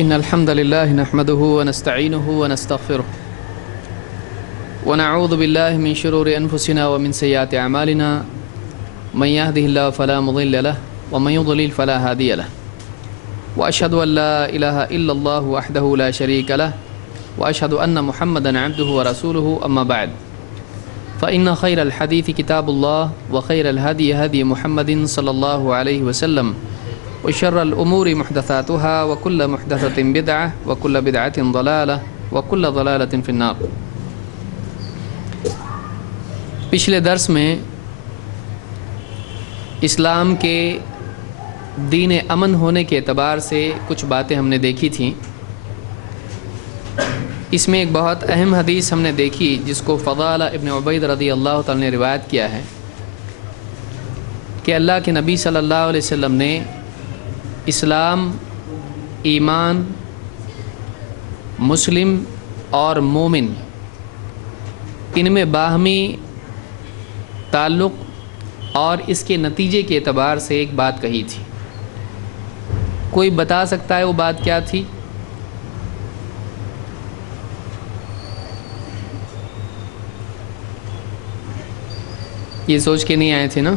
إن الحمد لله نحمده ونستعينه ونستغفره ونعوذ بالله من شرور أنفسنا ومن سيئات أعمالنا من يهده الله فلا مضل له ومن يضلل فلا هادي له وأشهد أن لا إله إلا الله وحده لا شريك له وأشهد أن محمدا عبده ورسوله أما بعد فإن خير الحديث كتاب الله وخير الهدي هدي محمد صلى الله عليه وسلم وشر الأمور محدثاتها وكل محدثة بدعة وكل بدعة ضلالة وكل ضلالة في النار۔ پچھلے درس میں اسلام کے دین امن ہونے کے اعتبار سے کچھ باتیں ہم نے دیکھی تھیں۔ اس میں ایک بہت اہم حدیث ہم نے دیکھی جس کو فضالہ ابن عبید رضی اللہ تعالی نے روایت کیا ہے کہ اللہ کے نبی صلی اللہ علیہ وسلم نے اسلام، ایمان، مسلم اور مومن ان میں باہمی تعلق اور اس کے نتیجے کے اعتبار سے ایک بات کہی تھی۔ کوئی بتا سکتا ہے وہ بات کیا تھی؟ یہ سوچ کے نہیں آئے تھے نا؟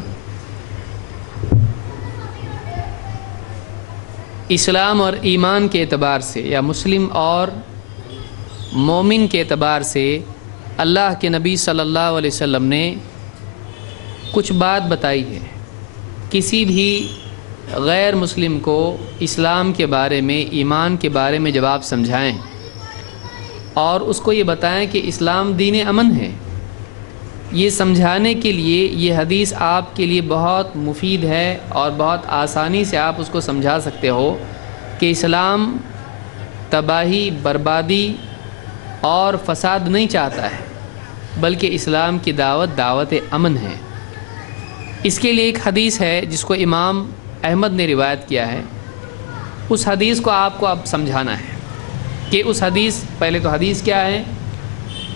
اسلام اور ایمان کے اعتبار سے یا مسلم اور مومن کے اعتبار سے اللہ کے نبی صلی اللہ علیہ وسلم نے کچھ بات بتائی ہے۔ کسی بھی غیر مسلم کو اسلام کے بارے میں، ایمان کے بارے میں جب آپ سمجھائیں اور اس کو یہ بتائیں کہ اسلام دین امن ہے، یہ سمجھانے کے لیے یہ حدیث آپ کے لیے بہت مفید ہے اور بہت آسانی سے آپ اس کو سمجھا سکتے ہو کہ اسلام تباہی، بربادی اور فساد نہیں چاہتا ہے، بلکہ اسلام کی دعوت امن ہے۔ اس کے لیے ایک حدیث ہے جس کو امام احمد نے روایت کیا ہے۔ اس حدیث کو آپ کو اب سمجھانا ہے کہ اس حدیث، پہلے تو حدیث کیا ہے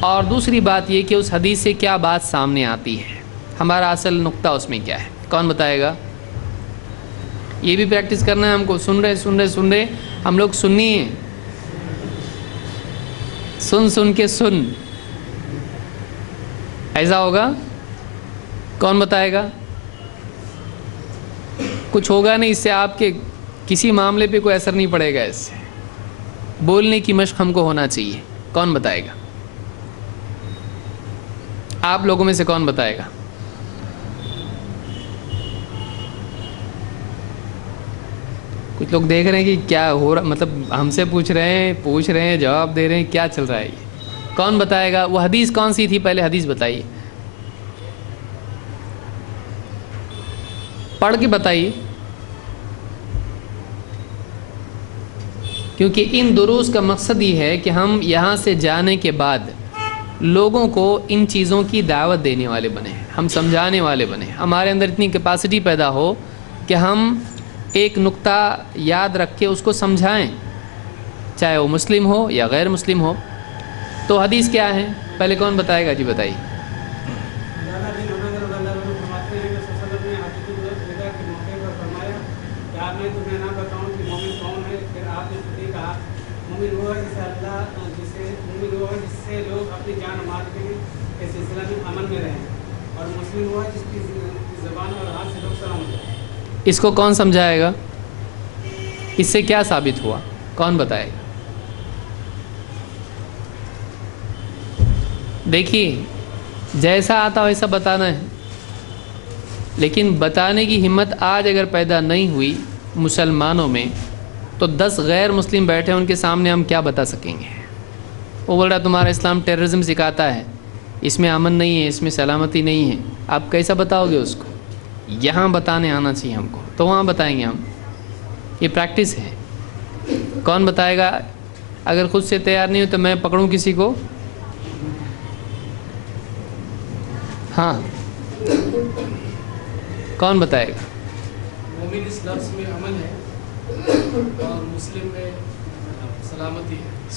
اور دوسری بات یہ کہ اس حدیث سے کیا بات سامنے آتی ہے، ہمارا اصل نقطہ اس میں کیا ہے۔ کون بتائے گا؟ یہ بھی پریکٹس کرنا ہے ہم کو۔ سن رہے ہم لوگ سننی ہیں، سن کے سن، ایسا ہوگا؟ کون بتائے گا؟ کچھ ہوگا نہیں، اس سے آپ کے کسی معاملے پہ کوئی اثر نہیں پڑے گا۔ اس سے بولنے کی مشق ہم کو ہونا چاہیے۔ کون بتائے گا؟ آپ لوگوں میں سے کون بتائے گا؟ کچھ لوگ دیکھ رہے ہیں کہ کیا ہو رہا، مطلب ہم سے پوچھ رہے ہیں، جواب دے رہے ہیں، کیا چل رہا ہے یہ؟ کون بتائے گا؟ وہ حدیث کون سی تھی؟ پہلے حدیث بتائیے، پڑھ کے بتائیے، کیونکہ ان دروس کا مقصد یہ ہے کہ ہم یہاں سے جانے کے بعد لوگوں کو ان چیزوں کی دعوت دینے والے بنیں، ہم سمجھانے والے بنیں، ہمارے اندر اتنی کیپیسٹی پیدا ہو کہ ہم ایک نقطہ یاد رکھ کے اس کو سمجھائیں، چاہے وہ مسلم ہو یا غیر مسلم ہو۔ تو حدیث کیا ہے؟ پہلے کون بتائے گا؟ جی بتائیے۔ اس کو کون سمجھائے گا؟ اس سے کیا ثابت ہوا؟ کون بتائے گا؟ دیکھیے، جیسا آتا ویسا بتانا ہے، لیکن بتانے کی ہمت آج اگر پیدا نہیں ہوئی مسلمانوں میں تو 10 غیر مسلم بیٹھے ان کے سامنے ہم کیا بتا سکیں گے؟ وہ بول رہا تمہارا اسلام ٹیررزم سکھاتا ہے، اس میں امن نہیں ہے، اس میں سلامتی نہیں ہے، آپ کیسا بتاؤ گے اس کو؟ یہاں بتانے آنا چاہیے ہم کو، تو وہاں بتائیں گے ہم۔ یہ پریکٹس ہے۔ کون بتائے گا؟ اگر خود سے تیار نہیں ہو تو میں پکڑوں کسی کو؟ ہاں، کون بتائے گا؟ مومن اس لفظ میں امن ہے اور مسلم میں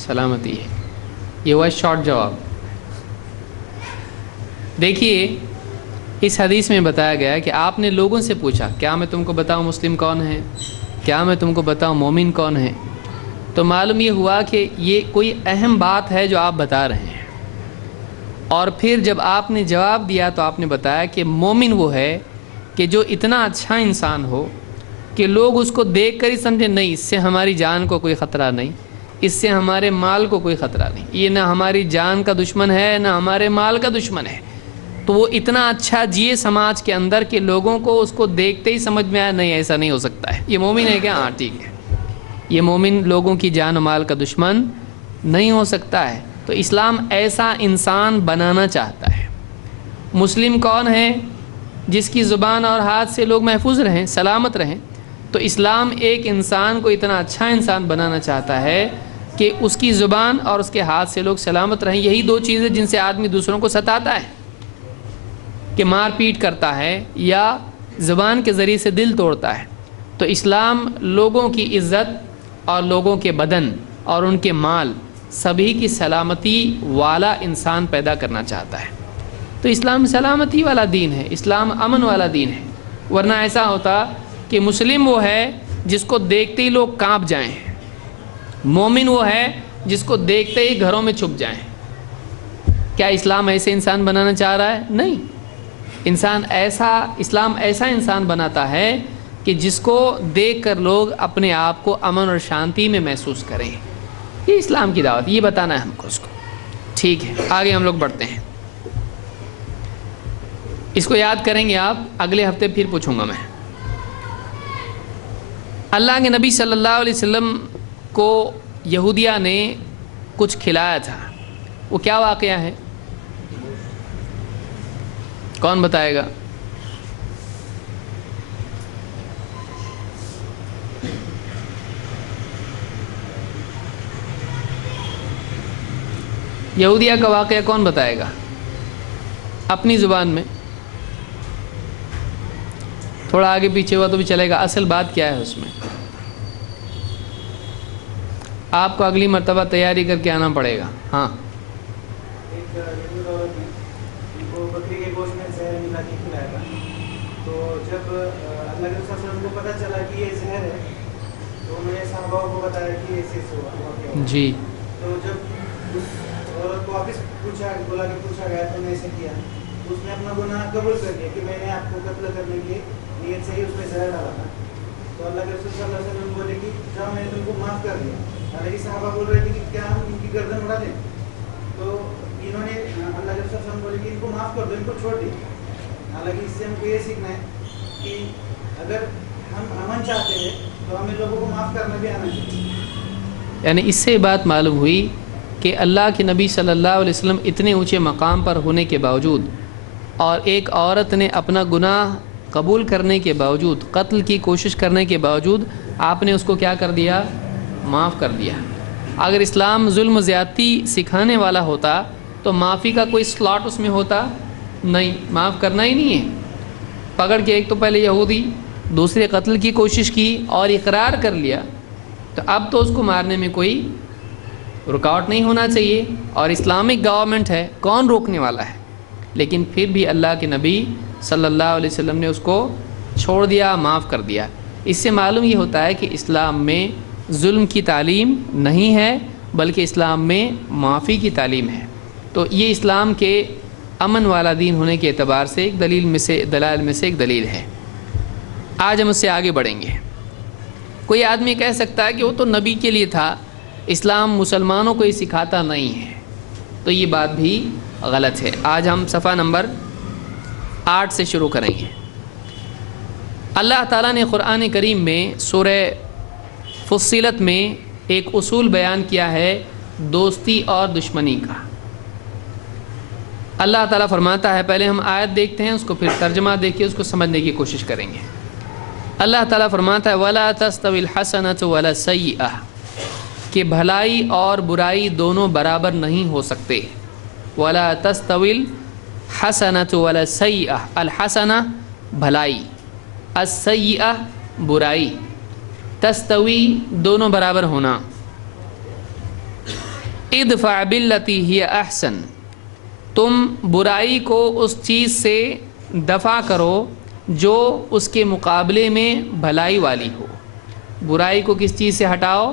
سلامتی ہے۔ یہ ہوا شارٹ جواب۔ دیکھیے، اس حدیث میں بتایا گیا ہے کہ آپ نے لوگوں سے پوچھا، کیا میں تم کو بتاؤں مسلم کون ہے؟ کیا میں تم کو بتاؤں مومن کون ہے؟ تو معلوم یہ ہوا کہ یہ کوئی اہم بات ہے جو آپ بتا رہے ہیں، اور پھر جب آپ نے جواب دیا تو آپ نے بتایا کہ مومن وہ ہے کہ جو اتنا اچھا انسان ہو کہ لوگ اس کو دیکھ کر ہی سمجھیں نہیں اس سے ہماری جان کو کوئی خطرہ نہیں، اس سے ہمارے مال کو کوئی خطرہ نہیں، یہ نہ ہماری جان کا دشمن ہے نہ ہمارے مال کا دشمن ہے، تو وہ اتنا اچھا جیے سماج کے اندر کہ لوگوں کو اس کو دیکھتے ہی سمجھ میں آیا نہیں ایسا نہیں ہو سکتا ہے، یہ مومن ہے کیا؟ ہاں ٹھیک ہے، یہ مومن لوگوں کی جان و مال کا دشمن نہیں ہو سکتا ہے۔ تو اسلام ایسا انسان بنانا چاہتا ہے۔ مسلم کون ہے؟ جس کی زبان اور ہاتھ سے لوگ محفوظ رہیں، سلامت رہیں۔ تو اسلام ایک انسان کو اتنا اچھا انسان بنانا چاہتا ہے کہ اس کی زبان اور اس کے ہاتھ سے لوگ سلامت رہیں۔ یہی دو چیزیں جن سے آدمی دوسروں کو ستاتا ہے، کہ مار پیٹ کرتا ہے یا زبان کے ذریعے سے دل توڑتا ہے۔ تو اسلام لوگوں کی عزت اور لوگوں کے بدن اور ان کے مال سبھی کی سلامتی والا انسان پیدا کرنا چاہتا ہے۔ تو اسلام سلامتی والا دین ہے، اسلام امن والا دین ہے، ورنہ ایسا ہوتا کہ مسلم وہ ہے جس کو دیکھتے ہی لوگ کانپ جائیں، مومن وہ ہے جس کو دیکھتے ہی گھروں میں چھپ جائیں۔ کیا اسلام ایسے انسان بنانا چاہ رہا ہے؟ نہیں، اسلام ایسا انسان بناتا ہے کہ جس کو دیکھ کر لوگ اپنے آپ کو امن اور شانتی میں محسوس کریں۔ یہ اسلام کی دعوت، یہ بتانا ہے ہم کو اس کو۔ ٹھیک ہے، آگے ہم لوگ بڑھتے ہیں۔ اس کو یاد کریں گے آپ، اگلے ہفتے پھر پوچھوں گا میں۔ اللہ کے نبی صلی اللہ علیہ وسلم کو یہودیہ نے کچھ کھلایا تھا، وہ کیا واقعہ ہے؟ کون بتائے گا؟ یہودیہ کا واقعہ کون بتائے گا اپنی زبان میں؟ تھوڑا آگے پیچھے ہوا تو بھی چلے گا، اصل بات کیا ہے اس میں؟ آپ کو اگلی مرتبہ تیاری کر کے آنا پڑے گا۔ ہاں، بکری کے گوشت میں زہر ملا کے کھلایا تھا، تو جب اللہ کے رسول صلی اللہ علیہ وسلم کو پتہ چلا کہ یہ زہر ہے تو انہوں نے صحابہ کو بتایا کہ ایسے ہوا جی۔ تو جب اس عورت کو واپس بلا کے پوچھا گیا تو نے ایسے کیا، اس نے اپنا گناہ قبول کر لیا کہ میں نے آپ کو قتل کرنے کی نیت سے ہی اس میں زہر ڈالا تھا۔ تو اللہ کے رسول صلی اللہ علیہ وسلم بولے کہ جاؤ میں نے تم کو معاف کر دیا۔ حالانکہ صحابہ بول رہے تھے کہ کیا ہم ان کی گردن اڑا دیں؟ تو انہوں نے اللہ کے رسول صلی اللہ علیہ وسلم بولے کہ ان کو معاف کر دو، ان کو چھوڑ دیں۔ حالانکہ اس سے ہم کو یہ سیکھنا ہے کہ اگر ہم امن چاہتے ہیں تو ہمیں لوگوں کو معاف کرنا بھی آنا چاہیے۔ یعنی اس سے بات معلوم ہوئی کہ اللہ کے نبی صلی اللہ علیہ وسلم اتنے اونچے مقام پر ہونے کے باوجود اور ایک عورت نے اپنا گناہ قبول کرنے کے باوجود، قتل کی کوشش کرنے کے باوجود آپ نے اس کو کیا کر دیا؟ معاف کر دیا۔ اگر اسلام ظلم و زیادتی سکھانے والا ہوتا تو معافی کا کوئی سلاٹ اس میں ہوتا نہیں، معاف کرنا ہی نہیں ہے۔ پکڑ کے ایک تو پہلے یہودی، دوسرے قتل کی کوشش کی اور اقرار کر لیا، تو اب تو اس کو مارنے میں کوئی رکاوٹ نہیں ہونا چاہیے، اور اسلامک گورنمنٹ ہے، کون روکنے والا ہے؟ لیکن پھر بھی اللہ کے نبی صلی اللہ علیہ وسلم نے اس کو چھوڑ دیا، معاف کر دیا۔ اس سے معلوم یہ ہوتا ہے کہ اسلام میں ظلم کی تعلیم نہیں ہے، بلکہ اسلام میں معافی کی تعلیم ہے۔ تو یہ اسلام کے امن والا دین ہونے کے اعتبار سے ایک دلیل میں سے دلائل میں سے ایک دلیل ہے۔ آج ہم اس سے آگے بڑھیں گے۔ کوئی آدمی کہہ سکتا ہے کہ وہ تو نبی کے لیے تھا، اسلام مسلمانوں کو یہ سکھاتا نہیں ہے، تو یہ بات بھی غلط ہے۔ آج ہم صفحہ نمبر 8 سے شروع کریں گے۔ اللہ تعالیٰ نے قرآن کریم میں سورہ فصلت میں ایک اصول بیان کیا ہے دوستی اور دشمنی کا۔ اللہ تعالیٰ فرماتا ہے، پہلے ہم آیت دیکھتے ہیں، اس کو پھر ترجمہ دیکھ کے اس کو سمجھنے کی کوشش کریں گے۔ اللہ تعالیٰ فرماتا ہے وَلَا تَسْتَوِي الْحَسَنَةُ وَلَا السَّيِّئَةُ، کہ بھلائی اور برائی دونوں برابر نہیں ہو سکتے۔ وَلَا تَسْتَوِي الْحَسَنَةُ وَلَا السَّيِّئَةُ، الحسنہ بھلائی، السیئہ برائی، تستوی دونوں برابر ہونا۔ ادفع باللتی ہی احسن، تم برائی کو اس چیز سے دفع کرو جو اس کے مقابلے میں بھلائی والی ہو۔ برائی کو کس چیز سے ہٹاؤ؟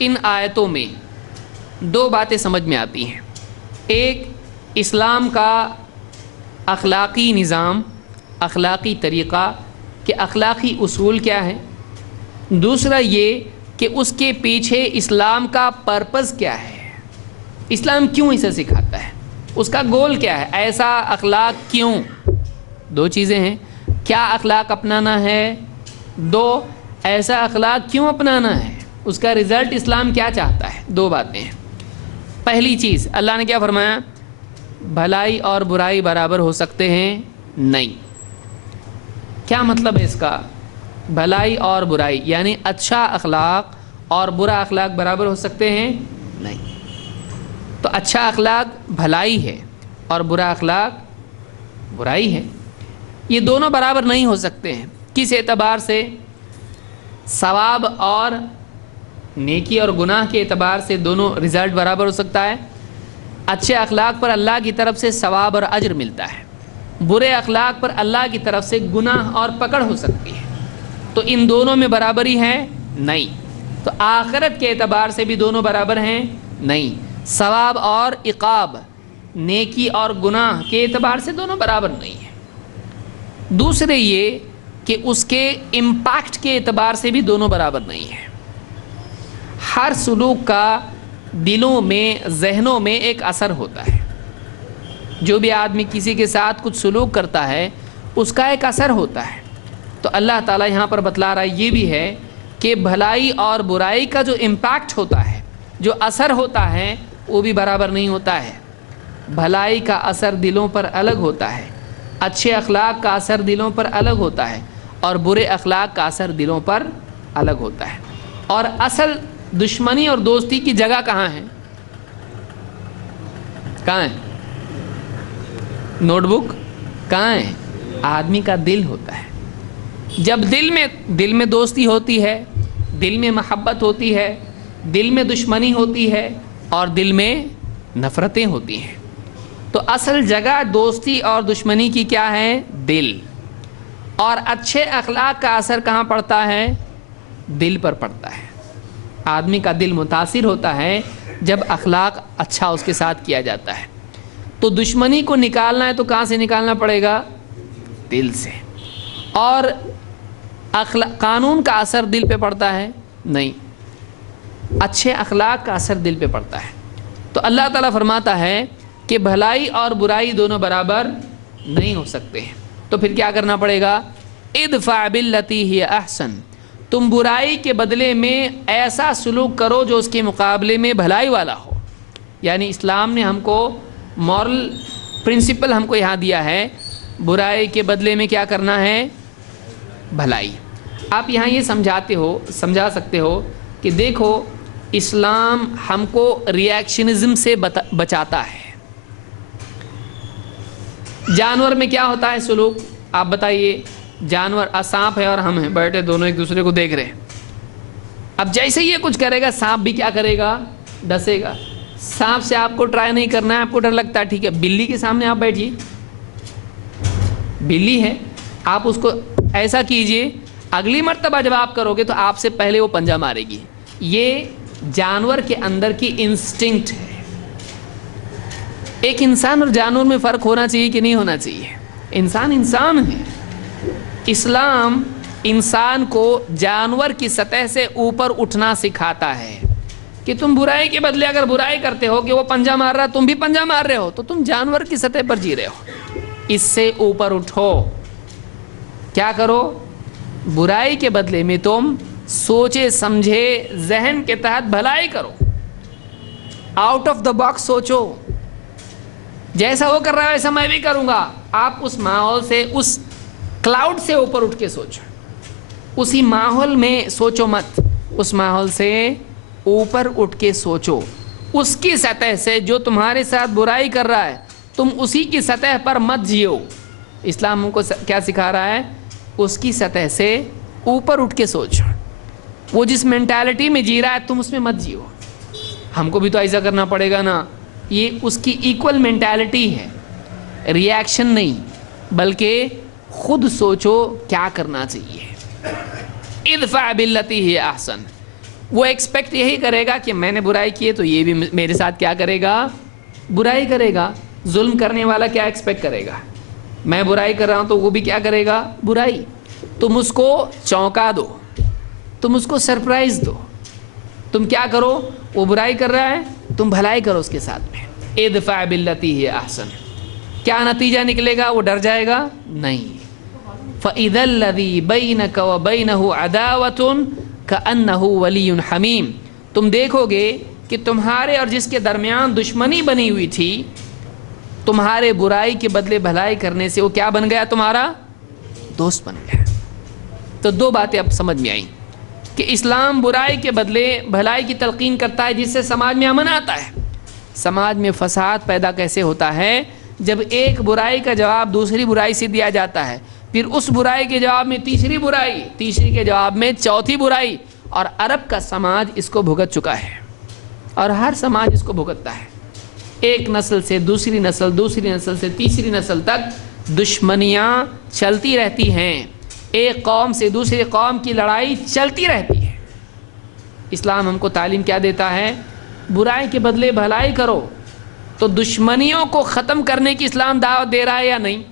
ان آیتوں میں دو باتیں سمجھ میں آتی ہیں. ایک اسلام کا اخلاقی نظام، اخلاقی طریقہ کہ اخلاقی اصول کیا ہے. دوسرا یہ کہ اس کے پیچھے اسلام کا پرپز کیا ہے، اسلام کیوں اسے سکھاتا ہے، اس کا گول کیا ہے، ایسا اخلاق کیوں. دو چیزیں ہیں، کیا اخلاق اپنانا ہے، دو ایسا اخلاق کیوں اپنانا ہے، اس کا رزلٹ اسلام کیا چاہتا ہے. دو باتیں ہیں. پہلی چیز اللہ نے کیا فرمایا، بھلائی اور برائی برابر ہو سکتے ہیں؟ نہیں. کیا مطلب ہے اس کا، بھلائی اور برائی یعنی اچھا اخلاق اور برا اخلاق برابر ہو سکتے ہیں؟ نہیں. تو اچھا اخلاق بھلائی ہے اور برا اخلاق برائی ہے، یہ دونوں برابر نہیں ہو سکتے ہیں. کس اعتبار سے؟ ثواب اور نیکی اور گناہ کے اعتبار سے دونوں رزلٹ برابر ہو سکتا ہے. اچھے اخلاق پر اللہ کی طرف سے ثواب اور اجر ملتا ہے، برے اخلاق پر اللہ کی طرف سے گناہ اور پکڑ ہو سکتی ہے. تو ان دونوں میں برابری ہے؟ نہیں. تو آخرت کے اعتبار سے بھی دونوں برابر ہیں؟ نہیں. ثواب اور عقاب، نیکی اور گناہ کے اعتبار سے دونوں برابر نہیں ہیں. دوسرے یہ کہ اس کے امپیکٹ کے اعتبار سے بھی دونوں برابر نہیں ہیں. ہر سلوک کا دلوں میں، ذہنوں میں ایک اثر ہوتا ہے. جو بھی آدمی کسی کے ساتھ کچھ سلوک کرتا ہے اس کا ایک اثر ہوتا ہے. تو اللہ تعالیٰ یہاں پر بتلا رہا ہے یہ بھی ہے کہ بھلائی اور برائی کا جو امپیکٹ ہوتا ہے، جو اثر ہوتا ہے، وہ بھی برابر نہیں ہوتا ہے. بھلائی کا اثر دلوں پر الگ ہوتا ہے، اچھے اخلاق کا اثر دلوں پر الگ ہوتا ہے، اور برے اخلاق کا اثر دلوں پر الگ ہوتا ہے. اور اصل دشمنی اور دوستی کی جگہ کہاں ہے؟ کہاں ہے؟ نوٹ بک کہاں ہے؟ آدمی کا دل ہوتا ہے. جب دل میں دوستی ہوتی ہے، دل میں محبت ہوتی ہے، دل میں دشمنی ہوتی ہے، اور دل میں نفرتیں ہوتی ہیں. تو اصل جگہ دوستی اور دشمنی کی کیا ہے؟ دل. اور اچھے اخلاق کا اثر کہاں پڑتا ہے؟ دل پر پڑتا ہے. آدمی کا دل متاثر ہوتا ہے جب اخلاق اچھا اس کے ساتھ کیا جاتا ہے. تو دشمنی کو نکالنا ہے تو کہاں سے نکالنا پڑے گا؟ دل سے. اور قانون کا اثر دل پہ پڑتا ہے؟ نہیں. اچھے اخلاق کا اثر دل پہ پڑتا ہے. تو اللہ تعالیٰ فرماتا ہے کہ بھلائی اور برائی دونوں برابر نہیں ہو سکتے ہیں. تو پھر کیا کرنا پڑے گا؟ ادفع باللتی ہی احسن، تم برائی کے بدلے میں ایسا سلوک کرو جو اس کے مقابلے میں بھلائی والا ہو. یعنی اسلام نے ہم کو مورل پرنسپل ہم کو یہاں دیا ہے، برائی کے بدلے میں کیا کرنا ہے؟ بھلائی. آپ یہاں یہ سمجھا سکتے ہو کہ دیکھو اسلام ہم کو ریئیکشنزم سے بچاتا ہے. جانور میں کیا ہوتا ہے سلوک؟ آپ بتائیے. جانور، سانپ ہے اور ہم ہیں بیٹھے دونوں ایک دوسرے کو دیکھ رہے ہیں. اب جیسے یہ کچھ کرے گا سانپ بھی کیا کرے گا؟ ڈسے گا. سانپ سے آپ کو ٹرائی نہیں کرنا ہے، آپ کو ڈر لگتا ہے، ٹھیک ہے. بلی کے سامنے آپ بیٹھیے، بلی ہے، آپ اس کو ایسا کیجئے، اگلی مرتبہ جب آپ کرو گے تو آپ سے پہلے وہ پنجہ مارے گی. یہ جانور کے اندر کی انسٹنکٹ ہے. ایک انسان اور جانور میں فرق ہونا چاہیے کہ نہیں ہونا چاہیے؟ انسان ہے. اسلام انسان کو جانور کی سطح سے اوپر اٹھنا سکھاتا ہے کہ تم برائی کے بدلے اگر برائی کرتے ہو کہ وہ پنجہ مار رہا تم بھی پنجہ مار رہے ہو تو تم جانور کی سطح پر جی رہے ہو. اس سے اوپر اٹھو. کیا کرو؟ برائی کے بدلے میں تم سوچے سمجھے ذہن کے تحت بھلائی کرو. آؤٹ آف دا باکس سوچو. جیسا وہ کر رہا ہے ویسا میں بھی کروں گا. آپ اس ماحول سے، اس کلاؤڈ سے اوپر اٹھ کے سوچو. اسی ماحول میں سوچو مت، اس ماحول سے اوپر اٹھ کے سوچو. اس کی سطح سے جو تمہارے ساتھ برائی کر رہا ہے تم اسی کی سطح پر مت جیو. اسلام ہم کو کیا سکھا رہا ہے؟ اس کی سطح سے اوپر اٹھ کے سوچو. وہ جس مینٹالٹی میں جی رہا ہے تم اس میں مت جیو. ہم کو بھی تو ایسا کرنا پڑے گا نا. یہ اس کی ایکول مینٹالٹی ہے، ریئیکشن نہیں بلکہ خود سوچو کیا کرنا چاہیے. ادفع باللتی ہی احسن، وہ ایکسپیکٹ یہی کرے گا کہ میں نے برائی کی ہے تو یہ بھی میرے ساتھ کیا کرے گا؟ برائی کرے گا. ظلم کرنے والا کیا ایکسپیکٹ کرے گا؟ میں برائی کر رہا ہوں تو وہ بھی کیا کرے گا؟ برائی. تم اس کو چونکا دو, تم اس کو سرپرائز دو. تم کیا کرو؟ وہ برائی کر رہا ہے, تم بھلائی کرو اس کے ساتھ میں. ادفع باللتی ہی احسن. کیا نتیجہ نکلے گا؟ وہ ڈر جائے گا؟ نہیں. فَإِذَا الَّذِي بَيْنَكَ وَبَيْنَهُ عَدَاوَةٌ كَأَنَّهُ وَلِيٌّ حَمِيمٌ. تم دیکھو گے کہ تمہارے اور جس کے درمیان دشمنی بنی ہوئی تھی, تمہارے برائی کے بدلے بھلائی کرنے سے وہ کیا بن گیا؟ تمہارا دوست بن گیا. تو دو باتیں اب سمجھ میں آئیں کہ اسلام برائی کے بدلے بھلائی کی تلقین کرتا ہے, جس سے سماج میں امن آتا ہے. سماج میں فساد پیدا کیسے ہوتا ہے؟ جب ایک برائی کا جواب دوسری برائی سے دیا جاتا ہے, پھر اس برائی کے جواب میں تیسری برائی, تیسری کے جواب میں چوتھی برائی. اور عرب کا سماج اس کو بھگت چکا ہے, اور ہر سماج اس کو بھگتتا ہے. ایک نسل سے دوسری نسل, دوسری نسل سے تیسری نسل تک دشمنیاں چلتی رہتی ہیں. ایک قوم سے دوسری قوم کی لڑائی چلتی رہتی ہے. اسلام ہم کو تعلیم کیا دیتا ہے؟ برائی کے بدلے بھلائی کرو. تو دشمنیوں کو ختم کرنے کی اسلام دعوت دے رہا ہے یا نہیں؟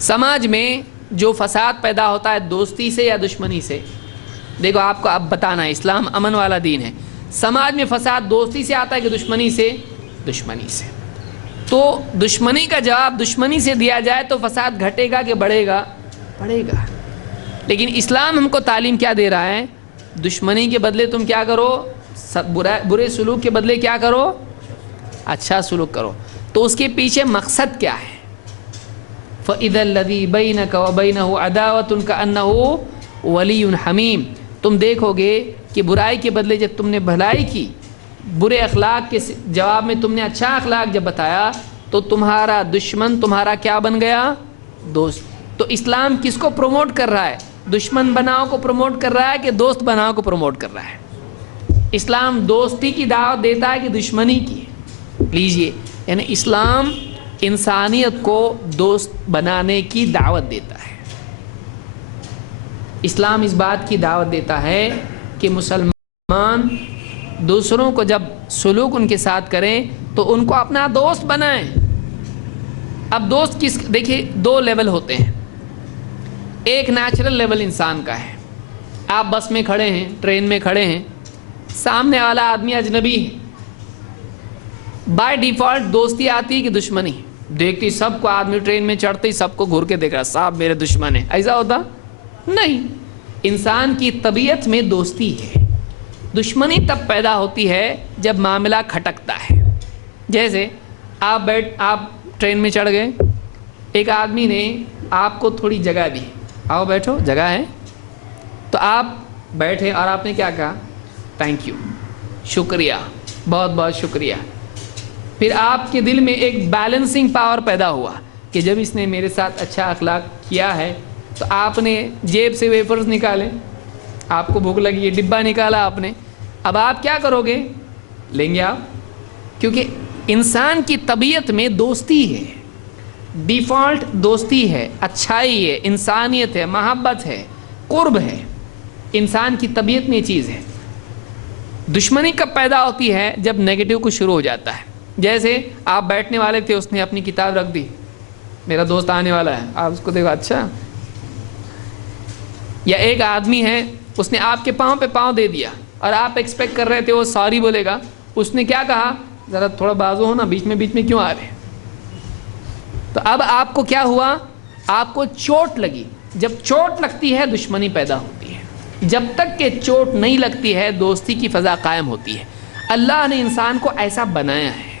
سماج میں جو فساد پیدا ہوتا ہے دوستی سے یا دشمنی سے؟ دیکھو آپ کو اب بتانا ہے, اسلام امن والا دین ہے. سماج میں فساد دوستی سے آتا ہے کہ دشمنی سے؟ دشمنی سے. تو دشمنی کا جواب دشمنی سے دیا جائے تو فساد گھٹے گا کہ بڑھے گا؟ بڑھے گا. لیکن اسلام ہم کو تعلیم کیا دے رہا ہے؟ دشمنی کے بدلے تم کیا کرو؟ برے سلوک کے بدلے کیا کرو؟ اچھا سلوک کرو. تو اس کے پیچھے مقصد کیا ہے؟ فَإِذَا الَّذِي بَيْنَكَ وَبَيْنَهُ عَدَاوَةٌ كَأَنَّهُ وَلِيٌّ حَمِيمٌ. تم دیکھو گے کہ برائی کے بدلے جب تم نے بھلائی کی, برے اخلاق کے جواب میں تم نے اچھا اخلاق جب بتایا, تو تمہارا دشمن تمہارا کیا بن گیا؟ دوست. تو اسلام کس کو پروموٹ کر رہا ہے؟ دشمن بناؤ کو پروموٹ کر رہا ہے کہ دوست بناؤ کو پروموٹ کر رہا ہے؟ اسلام دوستی کی دعوت دیتا ہے کہ دشمنی کی؟ لیجئے, یعنی اسلام انسانیت کو دوست بنانے کی دعوت دیتا ہے. اسلام اس بات کی دعوت دیتا ہے کہ مسلمان دوسروں کو جب سلوک ان کے ساتھ کریں تو ان کو اپنا دوست بنائیں. اب دوست کس؟ دیکھیے دو لیول ہوتے ہیں. ایک نیچرل لیول انسان کا ہے. آپ بس میں کھڑے ہیں, ٹرین میں کھڑے ہیں, سامنے والا آدمی اجنبی ہے, بائی ڈیفالٹ دوستی آتی ہے کہ دشمنی؟ دیکھتی سب کو, آدمی ٹرین میں چڑھتے ہی سب کو گھور کے دیکھ رہا, صاحب میرے دشمن ہیں, ایسا ہوتا نہیں. انسان کی طبیعت میں دوستی ہے. دشمنی تب پیدا ہوتی ہے جب معاملہ کھٹکتا ہے. جیسے آپ ٹرین میں چڑھ گئے, ایک آدمی نے آپ کو تھوڑی جگہ دی, آؤ بیٹھو جگہ ہے, تو آپ بیٹھے اور آپ نے کیا کہا؟ تھینک یو, شکریہ, بہت بہت شکریہ. پھر آپ کے دل میں ایک بیلنسنگ پاور پیدا ہوا کہ جب اس نے میرے ساتھ اچھا اخلاق کیا ہے, تو آپ نے جیب سے ویفرز نکالے, آپ کو بھوک لگی ہے, ڈبہ نکالا آپ نے. اب آپ کیا کرو گے؟ لیں گے آپ, کیونکہ انسان کی طبیعت میں دوستی ہے, ڈیفالٹ دوستی ہے, اچھائی ہے, انسانیت ہے, محبت ہے, قرب ہے. انسان کی طبیعت میں یہ چیز ہے. دشمنی کب پیدا ہوتی ہے؟ جب نیگیٹو کچھ شروع ہو جاتا ہے. جیسے آپ بیٹھنے والے تھے, اس نے اپنی کتاب رکھ دی, میرا دوست آنے والا ہے, آپ اس کو دیکھو اچھا. یا ایک آدمی ہے, اس نے آپ کے پاؤں پہ پاؤں دے دیا اور آپ ایکسپیکٹ کر رہے تھے وہ سوری بولے گا, اس نے کیا کہا؟ ذرا تھوڑا بازو ہو نا, بیچ میں کیوں آ رہے؟ تو اب آپ کو کیا ہوا؟ آپ کو چوٹ لگی. جب چوٹ لگتی ہے دشمنی پیدا ہوتی ہے. جب تک کہ چوٹ نہیں لگتی ہے دوستی کی فضا قائم ہوتی ہے. اللہ نے انسان کو ایسا بنایا ہے.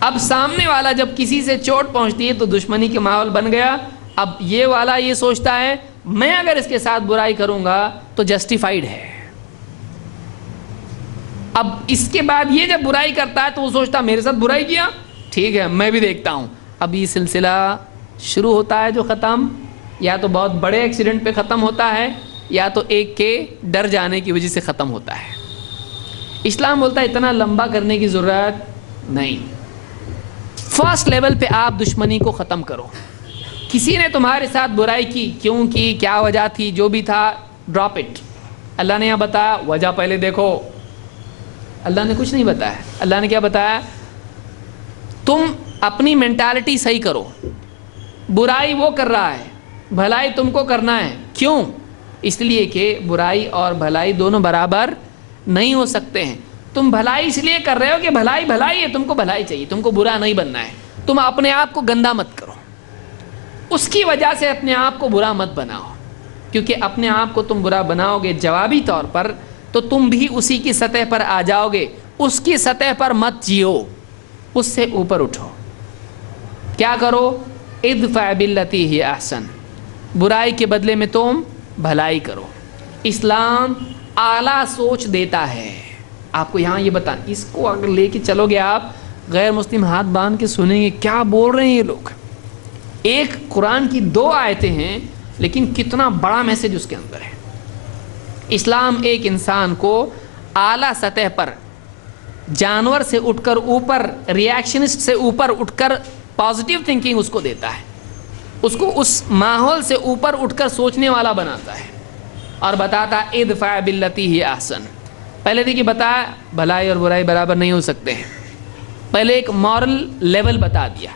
اب سامنے والا جب کسی سے چوٹ پہنچتی ہے تو دشمنی کے ماحول بن گیا. اب یہ والا یہ سوچتا ہے میں اگر اس کے ساتھ برائی کروں گا تو جسٹیفائیڈ ہے. اب اس کے بعد یہ جب برائی کرتا ہے تو وہ سوچتا میرے ساتھ برائی کیا, ٹھیک ہے میں بھی دیکھتا ہوں. اب یہ سلسلہ شروع ہوتا ہے جو ختم یا تو بہت بڑے ایکسیڈنٹ پہ ختم ہوتا ہے یا تو ایک کے ڈر جانے کی وجہ سے ختم ہوتا ہے. اسلام بولتا ہے اتنا لمبا کرنے کی ضرورت نہیں. فرسٹ لیول پہ آپ دشمنی کو ختم کرو. کسی نے تمہارے ساتھ برائی کی, کیوں کی, کیا وجہ تھی, جو بھی تھا, ڈراپ اٹ. اللہ نے یہاں بتایا وجہ پہلے دیکھو. اللہ نے کچھ نہیں بتایا. اللہ نے کیا بتایا؟ تم اپنی مینٹالٹی صحیح کرو. برائی وہ کر رہا ہے, بھلائی تم کو کرنا ہے. کیوں؟ اس لیے کہ برائی اور بھلائی دونوں برابر نہیں ہو سکتے ہیں. تم بھلائی اس لیے کر رہے ہو کہ بھلائی بھلائی ہے, تم کو بھلائی چاہیے, تم کو برا نہیں بننا ہے. تم اپنے آپ کو گندا مت کرو, اس کی وجہ سے اپنے آپ کو برا مت بناؤ, کیونکہ اپنے آپ کو تم برا بناؤ گے جوابی طور پر تو تم بھی اسی کی سطح پر آ جاؤ گے. اس کی سطح پر مت جیو, اس سے اوپر اٹھو. کیا کرو؟ ادفع باللتی ہی احسن, برائی کے بدلے میں تم بھلائی کرو. اسلام اعلیٰ سوچ دیتا ہے. آپ کو یہاں یہ بتائیں, اس کو اگر لے کے چلو گے آپ, غیر مسلم ہاتھ باندھ کے سنیں گے کیا بول رہے ہیں یہ لوگ. ایک قرآن کی 2 آیتیں ہیں لیکن کتنا بڑا میسج اس کے اندر ہے. اسلام ایک انسان کو اعلیٰ سطح پر جانور سے اٹھ کر اوپر, ریئیکشنسٹ سے اوپر اٹھ کر پازیٹیو تھنکنگ اس کو دیتا ہے, اس کو اس ماحول سے اوپر اٹھ کر سوچنے والا بناتا ہے اور بتاتا ادفع باللتی ہی احسن. پہلے دیکھیے بتایا بھلائی اور برائی برابر نہیں ہو سکتے ہیں. پہلے ایک مورل لیول بتا دیا,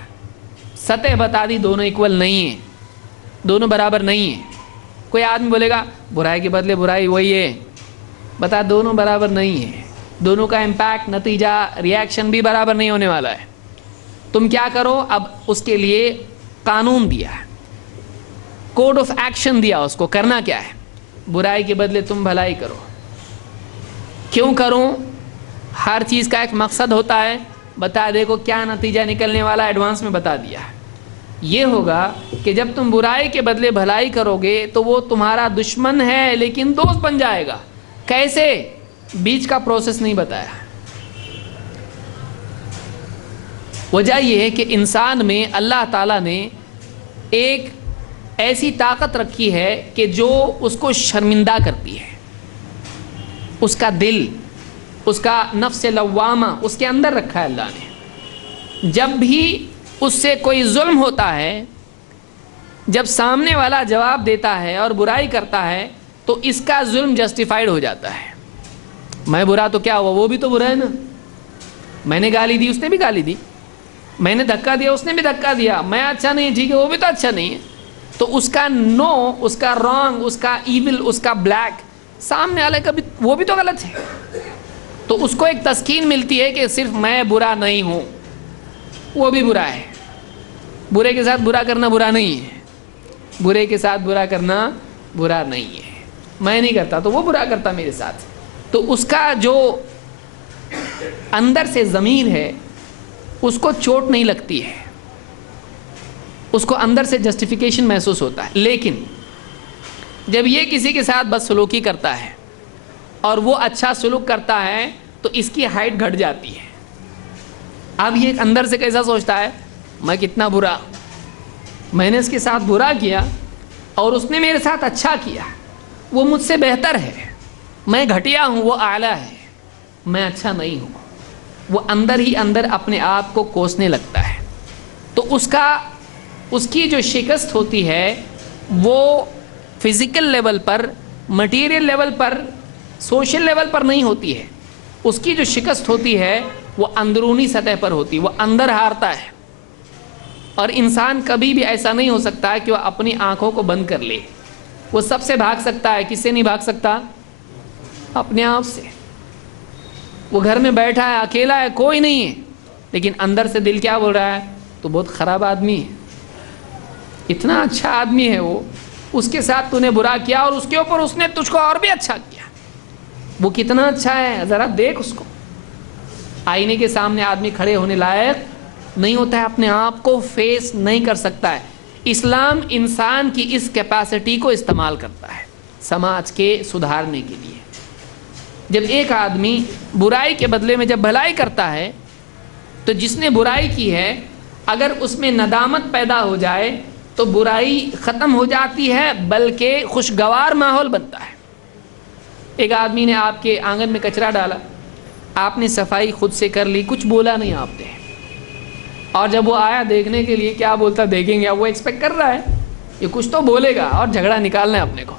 سطح بتا دی, دونوں ایکول نہیں ہیں, دونوں برابر نہیں ہیں. کوئی آدمی بولے گا برائی کے بدلے برائی وہی ہے, بتا دونوں برابر نہیں ہیں, دونوں کا امپیکٹ, نتیجہ, ریئیکشن بھی برابر نہیں ہونے والا ہے. تم کیا کرو؟ اب اس کے لیے قانون دیا, کوڈ آف ایکشن دیا, اس کو کرنا کیا ہے؟ برائی کے بدلے تم بھلائی کرو. کیوں کروں؟ ہر چیز کا ایک مقصد ہوتا ہے, بتا دیکھو کیا نتیجہ نکلنے والا ایڈوانس میں بتا دیا. یہ ہوگا کہ جب تم برائی کے بدلے بھلائی کرو گے تو وہ تمہارا دشمن ہے لیکن دوست بن جائے گا. کیسے؟ بیچ کا پروسیس نہیں بتایا. وجہ یہ ہے کہ انسان میں اللہ تعالیٰ نے ایک ایسی طاقت رکھی ہے کہ جو اس کو شرمندہ کرتی ہے. اس کا دل, اس کا نفس لوامہ اس کے اندر رکھا ہے اللہ نے. جب بھی اس سے کوئی ظلم ہوتا ہے, جب سامنے والا جواب دیتا ہے اور برائی کرتا ہے تو اس کا ظلم جسٹیفائیڈ ہو جاتا ہے. میں برا تو کیا ہوا, وہ بھی تو برا ہے نا. میں نے گالی دی, اس نے بھی گالی دی. میں نے دھکا دیا, اس نے بھی دھکا دیا. میں اچھا نہیں, ٹھیک ہے, وہ بھی تو اچھا نہیں ہے. تو اس کا نو, اس کا رانگ, اس کا ایول, اس کا بلیک, سامنے والے کا بھی وہ بھی تو غلط ہے. تو اس کو ایک تسکین ملتی ہے کہ صرف میں برا نہیں ہوں, وہ بھی برا ہے. برے کے ساتھ برا کرنا برا نہیں ہے, برے کے ساتھ برا کرنا برا نہیں ہے. میں نہیں کرتا تو وہ برا کرتا میرے ساتھ. تو اس کا جو اندر سے ضمیر ہے اس کو چوٹ نہیں لگتی ہے, اس کو اندر سے جسٹیفیکیشن محسوس ہوتا ہے. لیکن جب یہ کسی کے ساتھ بدسلوکی کرتا ہے اور وہ اچھا سلوک کرتا ہے تو اس کی ہائٹ گھٹ جاتی ہے. اب یہ اندر سے کیسا سوچتا ہے, میں کتنا برا, میں نے اس کے ساتھ برا کیا اور اس نے میرے ساتھ اچھا کیا, وہ مجھ سے بہتر ہے, میں گھٹیا ہوں, وہ اعلیٰ ہے, میں اچھا نہیں ہوں. وہ اندر ہی اندر اپنے آپ کو کوسنے لگتا ہے. تو اس کی جو شکست ہوتی ہے وہ فزیکل لیول پر, مٹیریل لیول پر, سوشل لیول پر نہیں ہوتی ہے. اس کی جو شکست ہوتی ہے وہ اندرونی سطح پر ہوتی ہے, وہ اندر ہارتا ہے. اور انسان کبھی بھی ایسا نہیں ہو سکتا کہ وہ اپنی آنکھوں کو بند کر لے. وہ سب سے بھاگ سکتا ہے, کس سے نہیں بھاگ سکتا؟ اپنے آپ سے. وہ گھر میں بیٹھا ہے, اکیلا ہے, کوئی نہیں ہے, لیکن اندر سے دل کیا بول رہا ہے, تو بہت خراب آدمی ہے, اتنا اچھا آدمی ہے وہ, اس کے ساتھ تو نے برا کیا اور اس کے اوپر اس نے تجھ کو اور بھی اچھا کیا, وہ کتنا اچھا ہے, ذرا دیکھ اس کو. آئینے کے سامنے آدمی کھڑے ہونے لائق نہیں ہوتا ہے, اپنے آپ کو فیس نہیں کر سکتا ہے. اسلام انسان کی اس کیپیسٹی کو استعمال کرتا ہے سماج کے سدھارنے کے لیے. جب ایک آدمی برائی کے بدلے میں جب بھلائی کرتا ہے تو جس نے برائی کی ہے اگر اس میں ندامت پیدا ہو جائے تو برائی ختم ہو جاتی ہے, بلکہ خوشگوار ماحول بنتا ہے. ایک آدمی نے آپ کے آنگن میں کچرا ڈالا, آپ نے صفائی خود سے کر لی, کچھ بولا نہیں آپ نے, اور جب وہ آیا دیکھنے کے لیے, کیا بولتا, دیکھیں گے, وہ ایکسپیکٹ کر رہا ہے یہ کچھ تو بولے گا اور جھگڑا نکالنا ہے اپنے کو.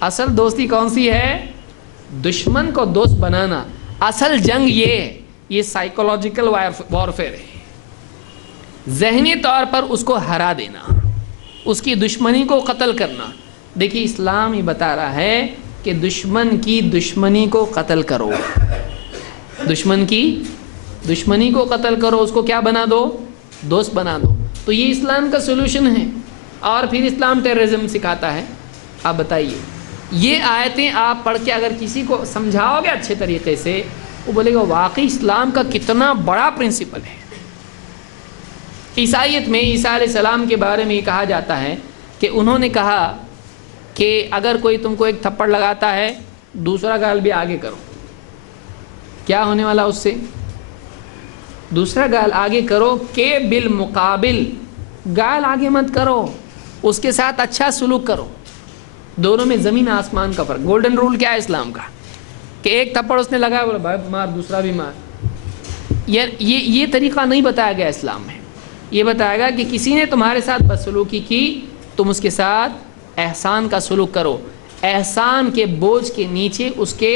اصل دوستی کون سی ہے؟ دشمن کو دوست بنانا. اصل جنگ یہ ہے, یہ سائیکولوجیکل وارفیئر ہے, ذہنی طور پر اس کو ہرا دینا, اس کی دشمنی کو قتل کرنا. دیکھیے اسلام یہ بتا رہا ہے کہ دشمن کی دشمنی کو قتل کرو, دشمن کی دشمنی کو قتل کرو, اس کو کیا بنا دو؟ دوست بنا دو. تو یہ اسلام کا سولوشن ہے. اور پھر اسلام ٹیررزم سکھاتا ہے. آپ بتائیے, یہ آیتیں آپ پڑھ کے اگر کسی کو سمجھاؤ گے اچھے طریقے سے, وہ بولے گا واقعی اسلام کا کتنا بڑا پرنسپل ہے. عیسائیت میں عیسیٰ علیہ السلام کے بارے میں یہ کہا جاتا ہے کہ انہوں نے کہا کہ اگر کوئی تم کو ایک تھپڑ لگاتا ہے, دوسرا گال بھی آگے کرو. کیا ہونے والا اس سے؟ دوسرا گال آگے کرو کہ بالمقابل گال آگے مت کرو, اس کے ساتھ اچھا سلوک کرو. دونوں میں زمین آسمان کا فرق. گولڈن رول کیا ہے اسلام کا کہ ایک تھپڑ اس نے لگایا, بولا بھائی مار, دوسرا بھی مار. یہ طریقہ نہیں بتایا گیا اسلام میں. یہ بتایا گا کہ کسی نے تمہارے ساتھ بدسلوکی کی, تم اس کے ساتھ احسان کا سلوک کرو. احسان کے بوجھ کے نیچے اس کے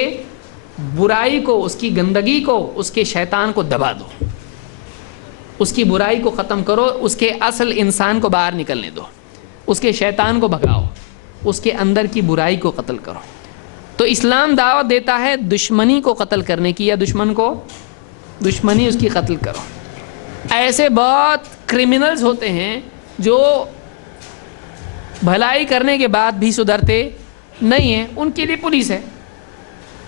برائی کو, اس کی گندگی کو, اس کے شیطان کو دبا دو, اس کی برائی کو ختم کرو, اس کے اصل انسان کو باہر نکلنے دو, اس کے شیطان کو بھگاؤ, اس کے اندر کی برائی کو قتل کرو. تو اسلام دعوت دیتا ہے دشمنی کو قتل کرنے کی, یا دشمنی اس کی قتل کرو. ایسے بہت کرمنلز ہوتے ہیں جو بھلائی کرنے کے بعد بھی سدھرتے نہیں ہیں, ان کے لیے پولیس ہے,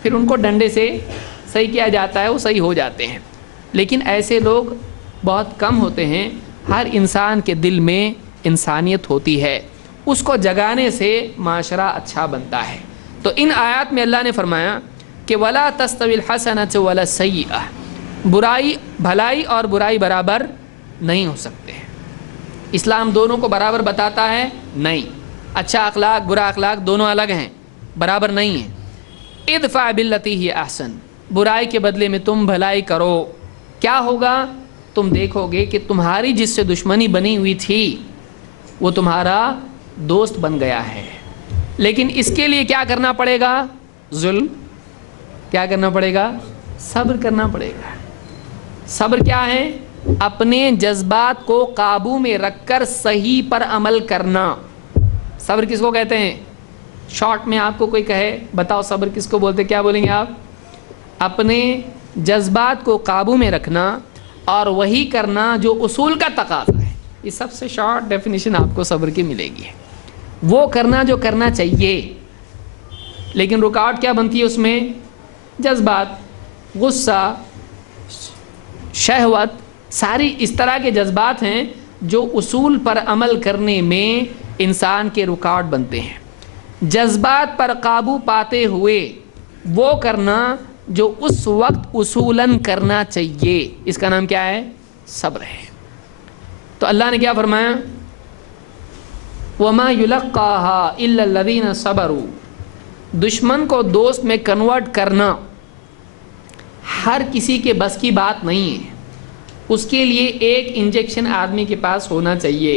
پھر ان کو ڈنڈے سے صحیح کیا جاتا ہے, وہ صحیح ہو جاتے ہیں. لیکن ایسے لوگ بہت کم ہوتے ہیں. ہر انسان کے دل میں انسانیت ہوتی ہے, اس کو جگانے سے معاشرہ اچھا بنتا ہے. تو ان آیات میں اللہ نے فرمایا کہ وَلَا تَسْتَوِي الْحَسَنَةُ وَلَا السَّيِّئَةُ, بھلائی اور برائی برابر نہیں ہو سکتے. اسلام دونوں کو برابر بتاتا ہے نہیں. اچھا اخلاق برا اخلاق دونوں الگ ہیں, برابر نہیں ہیں. ادفع باللتی ہی احسن, برائی کے بدلے میں تم بھلائی کرو. کیا ہوگا؟ تم دیکھو گے کہ تمہاری جس سے دشمنی بنی ہوئی تھی وہ تمہارا دوست بن گیا ہے. لیکن اس کے لیے کیا کرنا پڑے گا؟ ظلم. کیا کرنا پڑے گا؟ صبر کرنا پڑے گا. صبر کیا ہے؟ اپنے جذبات کو قابو میں رکھ کر صحیح پر عمل کرنا. صبر کس کو کہتے ہیں؟ شارٹ میں آپ کو کوئی کہے بتاؤ صبر کس کو بولتے, کیا بولیں گے آپ؟ اپنے جذبات کو قابو میں رکھنا اور وہی کرنا جو اصول کا تقاضا ہے. یہ سب سے شارٹ ڈیفینیشن آپ کو صبر کی ملے گی. وہ کرنا جو کرنا چاہیے, لیکن رکاوٹ کیا بنتی ہے اس میں؟ جذبات, غصہ, شہوت, ساری اس طرح کے جذبات ہیں جو اصول پر عمل کرنے میں انسان کے رکاوٹ بنتے ہیں. جذبات پر قابو پاتے ہوئے وہ کرنا جو اس وقت اصولاً کرنا چاہیے, اس کا نام کیا ہے؟ صبر ہے. تو اللہ نے کیا فرمایا؟ وَمَا يُلَقَّاهَا إِلَّا الَّذِينَ صَبَرُوا, دشمن کو دوست میں کنورٹ کرنا ہر کسی کے بس کی بات نہیں ہے. اس کے لیے ایک انجیکشن آدمی کے پاس ہونا چاہیے,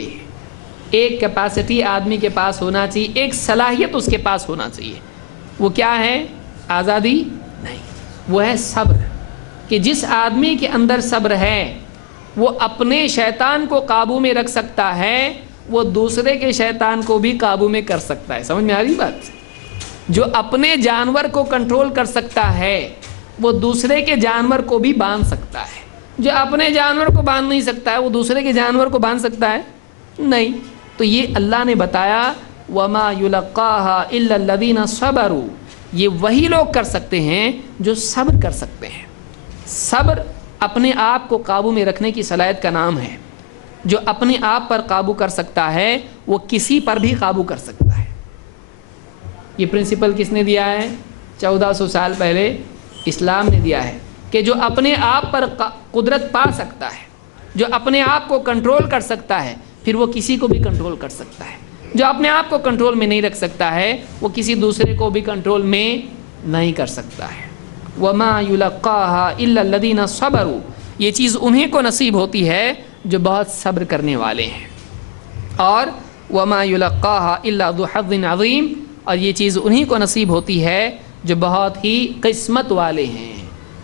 ایک کیپیسٹی آدمی کے پاس ہونا چاہیے, ایک صلاحیت اس کے پاس ہونا چاہیے. وہ کیا ہے؟ آزادی نہیں, وہ ہے صبر. کہ جس آدمی کے اندر صبر ہے وہ اپنے شیطان کو قابو میں رکھ سکتا ہے, وہ دوسرے کے شیطان کو بھی قابو میں کر سکتا ہے. سمجھ میں آ رہی بات؟ جو اپنے جانور کو کنٹرول کر سکتا ہے وہ دوسرے کے جانور کو بھی باندھ سکتا ہے. جو اپنے جانور کو باندھ نہیں سکتا ہے وہ دوسرے کے جانور کو باندھ سکتا ہے؟ نہیں. تو یہ اللہ نے بتایا وَمَا يُلَقَّاهَا إِلَّا الَّذِينَ صَبَرُوا, یہ وہی لوگ کر سکتے ہیں جو صبر کر سکتے ہیں. صبر اپنے آپ کو قابو میں رکھنے کی صلاحیت کا نام ہے. جو اپنے آپ پر قابو کر سکتا ہے وہ کسی پر بھی قابو کر سکتا ہے. یہ پرنسپل کس نے دیا ہے؟ 1400 سال پہلے اسلام نے دیا ہے کہ جو اپنے آپ پر قدرت پا سکتا ہے, جو اپنے آپ کو کنٹرول کر سکتا ہے, پھر وہ کسی کو بھی کنٹرول کر سکتا ہے. جو اپنے آپ کو کنٹرول میں نہیں رکھ سکتا ہے وہ کسی دوسرے کو بھی کنٹرول میں نہیں کر سکتا ہے. وَمَا يُلَقَّاهَا إِلَّا الَّذِينَ صَبَرُوا, یہ چیز انہیں کو نصیب ہوتی ہے جو بہت صبر کرنے والے ہیں. اور وَمَا يُلَقَّاهَا إِلَّا ذُو حَظٍّ عَظِيمٍ, اور یہ چیز انہی کو نصیب ہوتی ہے جو بہت ہی قسمت والے ہیں،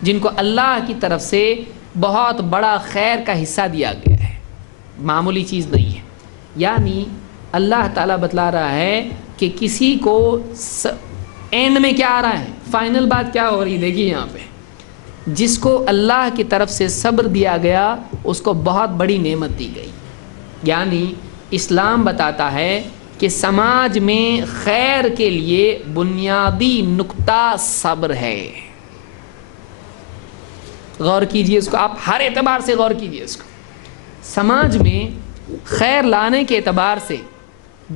جن کو اللہ کی طرف سے بہت بڑا خیر کا حصہ دیا گیا ہے، معمولی چیز نہیں ہے۔ یعنی اللہ تعالیٰ بتلا رہا ہے کہ کسی کو اینڈ میں کیا آ رہا ہے، فائنل بات کیا ہو رہی ہے، دیکھیے یہاں پہ جس کو اللہ کی طرف سے صبر دیا گیا اس کو بہت بڑی نعمت دی گئی۔ یعنی اسلام بتاتا ہے کہ سماج میں خیر کے لیے بنیادی نقطہ صبر ہے۔ غور کیجئے اس کو، آپ ہر اعتبار سے غور کیجئے اس کو۔ سماج میں خیر لانے کے اعتبار سے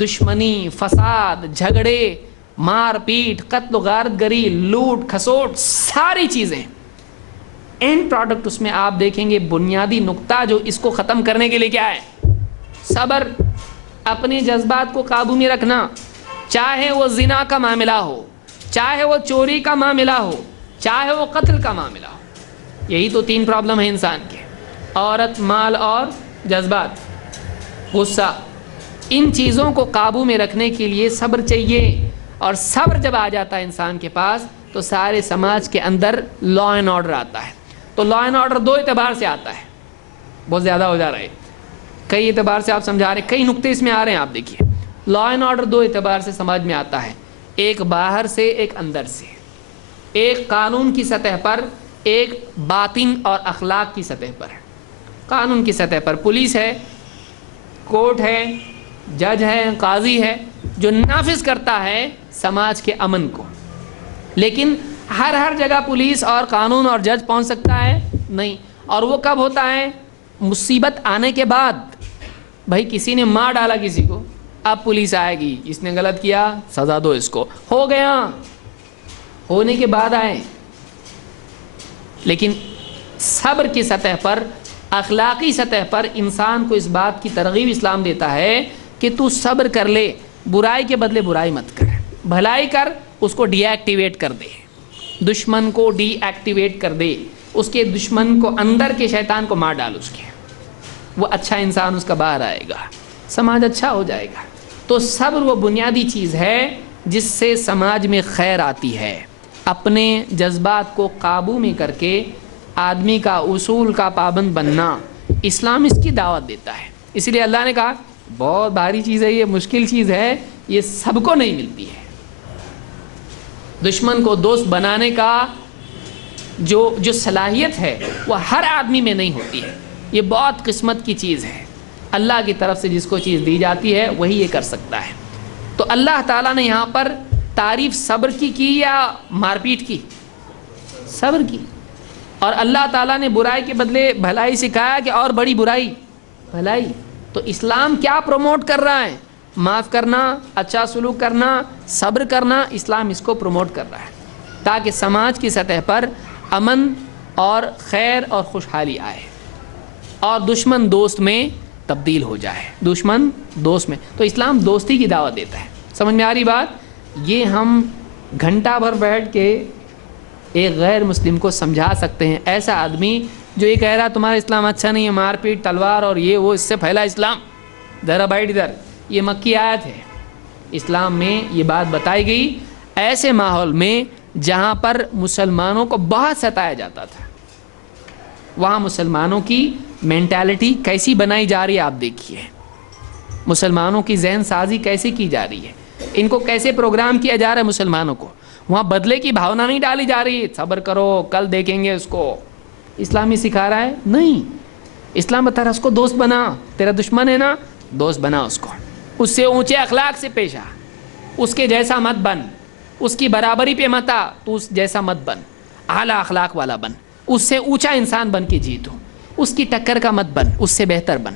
دشمنی، فساد، جھگڑے، مار پیٹ، قتل و غارت گری، لوٹ کھسوٹ، ساری چیزیں اینڈ پروڈکٹ اس میں آپ دیکھیں گے بنیادی نقطہ جو اس کو ختم کرنے کے لیے کیا ہے؟ صبر، اپنے جذبات کو قابو میں رکھنا، چاہے وہ زنا کا معاملہ ہو، چاہے وہ چوری کا معاملہ ہو، چاہے وہ قتل کا معاملہ ہو۔ یہی تو 3 پرابلم ہیں انسان کے، عورت، مال اور جذبات، غصہ۔ ان چیزوں کو قابو میں رکھنے کے لیے صبر چاہیے، اور صبر جب آ جاتا ہے انسان کے پاس تو سارے سماج کے اندر لا اینڈ آرڈر آتا ہے۔ تو لا اینڈ آرڈر 2 اعتبار سے آتا ہے، بہت زیادہ ہو جا رہا ہے، کئی اعتبار سے آپ سمجھا رہے ہیں، کئی نقطے اس میں آ رہے ہیں۔ آپ دیکھیے لا اینڈ آرڈر 2 اعتبار سے سماج میں آتا ہے، ایک باہر سے، ایک اندر سے، ایک قانون کی سطح پر، ایک باطن اور اخلاق کی سطح پر۔ قانون کی سطح پر پولیس ہے، کورٹ ہے، جج ہے، قاضی ہے، جو نافذ کرتا ہے سماج کے امن کو۔ لیکن ہر جگہ پولیس اور قانون اور جج پہنچ سکتا ہے؟ نہیں۔ اور وہ کب ہوتا ہے؟ مصیبت آنے کے بعد۔ بھائی کسی نے مار ڈالا کسی کو، اب پولیس آئے گی، اس نے غلط کیا، سزا دو اس کو، ہو گیا، ہونے کے بعد آئے۔ لیکن صبر کی سطح پر، اخلاقی سطح پر انسان کو اس بات کی ترغیب اسلام دیتا ہے کہ تو صبر کر لے، برائی کے بدلے برائی مت کر، بھلائی کر، اس کو ڈی ایکٹیویٹ کر دے، دشمن کو ڈی ایکٹیویٹ کر دے، اس کے دشمن کو، اندر کے شیطان کو مار ڈال اس کے، وہ اچھا انسان اس کا باہر آئے گا، سماج اچھا ہو جائے گا۔ تو صبر وہ بنیادی چیز ہے جس سے سماج میں خیر آتی ہے۔ اپنے جذبات کو قابو میں کر کے آدمی کا اصول کا پابند بننا، اسلام اس کی دعوت دیتا ہے۔ اس لیے اللہ نے کہا بہت بھاری چیز ہے یہ، مشکل چیز ہے، یہ سب کو نہیں ملتی ہے۔ دشمن کو دوست بنانے کا جو صلاحیت ہے وہ ہر آدمی میں نہیں ہوتی ہے، یہ بہت قسمت کی چیز ہے۔ اللہ کی طرف سے جس کو چیز دی جاتی ہے وہی یہ کر سکتا ہے۔ تو اللہ تعالیٰ نے یہاں پر تعریف صبر کی یا مار پیٹ کی؟ صبر کی۔ اور اللہ تعالیٰ نے برائی کے بدلے بھلائی سکھایا کہ اور بڑی برائی بھلائی۔ تو اسلام کیا پروموٹ کر رہا ہے؟ معاف کرنا، اچھا سلوک کرنا، صبر کرنا، اسلام اس کو پروموٹ کر رہا ہے تاکہ سماج کی سطح پر امن اور خیر اور خوشحالی آئے اور دشمن دوست میں تبدیل ہو جائے، دشمن دوست میں۔ تو اسلام دوستی کی دعوت دیتا ہے۔ سمجھ میں آ رہی بات؟ یہ ہم گھنٹہ بھر بیٹھ کے ایک غیر مسلم کو سمجھا سکتے ہیں، ایسا آدمی جو یہ کہہ رہا تمہارا اسلام اچھا نہیں ہے، مار پیٹ، تلوار اور یہ وہ، اس سے پھیلا اسلام، ذرا بیٹھ ادھر، یہ مکی آیت ہے۔ اسلام میں یہ بات بتائی گئی ایسے ماحول میں جہاں پر مسلمانوں کو بہت ستایا جاتا تھا، وہاں مسلمانوں کی مینٹالٹی کیسی بنائی جا رہی ہے آپ دیکھیے، مسلمانوں کی ذہن سازی کیسے کی جا رہی ہے، ان کو کیسے پروگرام کیا جا رہا ہے مسلمانوں کو۔ وہاں بدلے کی بھاونا نہیں ڈالی جا رہی، صبر کرو کل دیکھیں گے اس کو۔ اسلام ہی سکھا رہا ہے نہیں، اسلام بتا رہا ہے اس کو دوست بنا، تیرا دشمن ہے نا، دوست بنا اس کو، اس سے اونچے اخلاق سے پیش آ، اس کے جیسا مت بن، اس کی برابری پہ مت آ، تو اس جیسا مت بن، اعلیٰ اخلاق والا بن، اس سے اونچا انسان بن کے جیتو، اس کی ٹکر کا مت بن، اس سے بہتر بن۔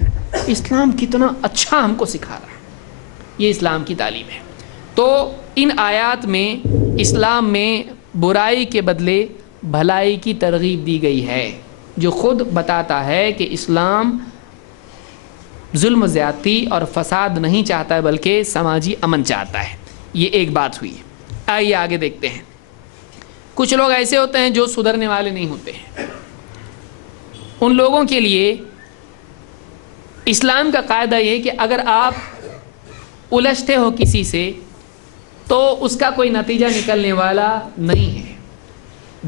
اسلام کتنا اچھا ہم کو سکھا رہا ہے، یہ اسلام کی تعلیم ہے۔ تو ان آیات میں اسلام میں برائی کے بدلے بھلائی کی ترغیب دی گئی ہے، جو خود بتاتا ہے کہ اسلام ظلم و زیادتی اور فساد نہیں چاہتا ہے بلکہ سماجی امن چاہتا ہے۔ یہ ایک بات ہوئی۔ آئیے آگے دیکھتے ہیں۔ کچھ لوگ ایسے ہوتے ہیں جو سدھرنے والے نہیں ہوتے ہیں، ان لوگوں کے لیے اسلام کا قاعدہ یہ کہ اگر آپ الجھتے ہو کسی سے تو اس کا کوئی نتیجہ نکلنے والا نہیں ہے۔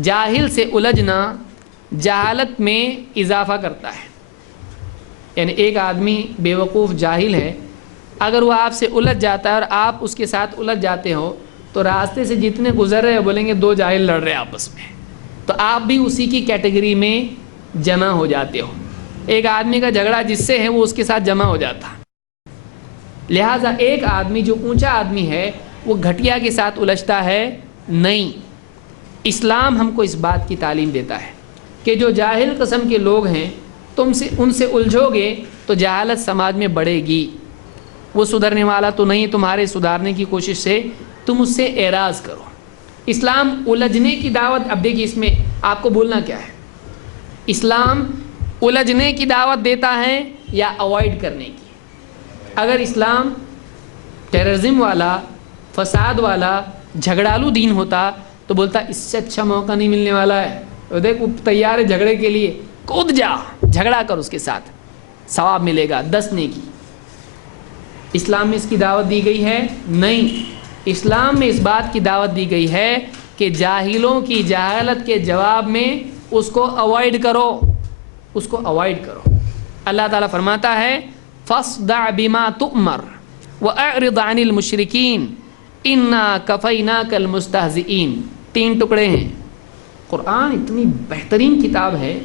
جاہل سے الجھنا جہالت میں اضافہ کرتا ہے، یعنی ایک آدمی بیوقوف جاہل ہے، اگر وہ آپ سے الجھ جاتا ہے اور آپ اس کے ساتھ الجھ جاتے ہو تو راستے سے جتنے گزر رہے بولیں گے دو جاہل لڑ رہے ہیں آپس میں، تو آپ بھی اسی کی کیٹیگری میں جمع ہو جاتے ہو۔ ایک آدمی کا جھگڑا جس سے ہے وہ اس کے ساتھ جمع ہو جاتا۔ لہٰذا ایک آدمی جو اونچا آدمی ہے وہ گھٹیا کے ساتھ الجھتا ہے نہیں۔ اسلام ہم کو اس بات کی تعلیم دیتا ہے کہ جو جاہل قسم کے لوگ ہیں تم سے ان سے الجھو گے تو جہالت سماج میں بڑھے گی، وہ سدھرنے والا تو نہیں، تمہارے سدھارنے کی کوشش سے تم اس سے اعراض کرو۔ اسلام الجھنے کی دعوت، اب دیکھیے اس میں آپ کو بولنا کیا ہے، اسلام الجھنے کی دعوت دیتا ہے یا اوائڈ کرنے کی؟ اگر اسلام ٹیررزم والا، فساد والا، جھگڑالو دین ہوتا تو بولتا اس سے اچھا موقع نہیں ملنے والا ہے، تو دیکھ وہ تیار ہے جھگڑے کے لیے، کود جا جھگڑا کر اس کے ساتھ، ثواب ملے گا 10 نیکی۔ اسلام میں اس کی دعوت دی گئی ہے نہیں، اسلام میں اس بات کی دعوت دی گئی ہے کہ جاہلوں کی جہالت کے جواب میں اس کو اوائڈ کرو، اس کو اوائڈ کرو۔ اللہ تعالیٰ فرماتا ہے فاصدع بما تؤمر واعرض عن المشرکین انا کفیناک المستہزئین۔ 3 ٹکڑے ہیں۔ قرآن اتنی بہترین کتاب ہے،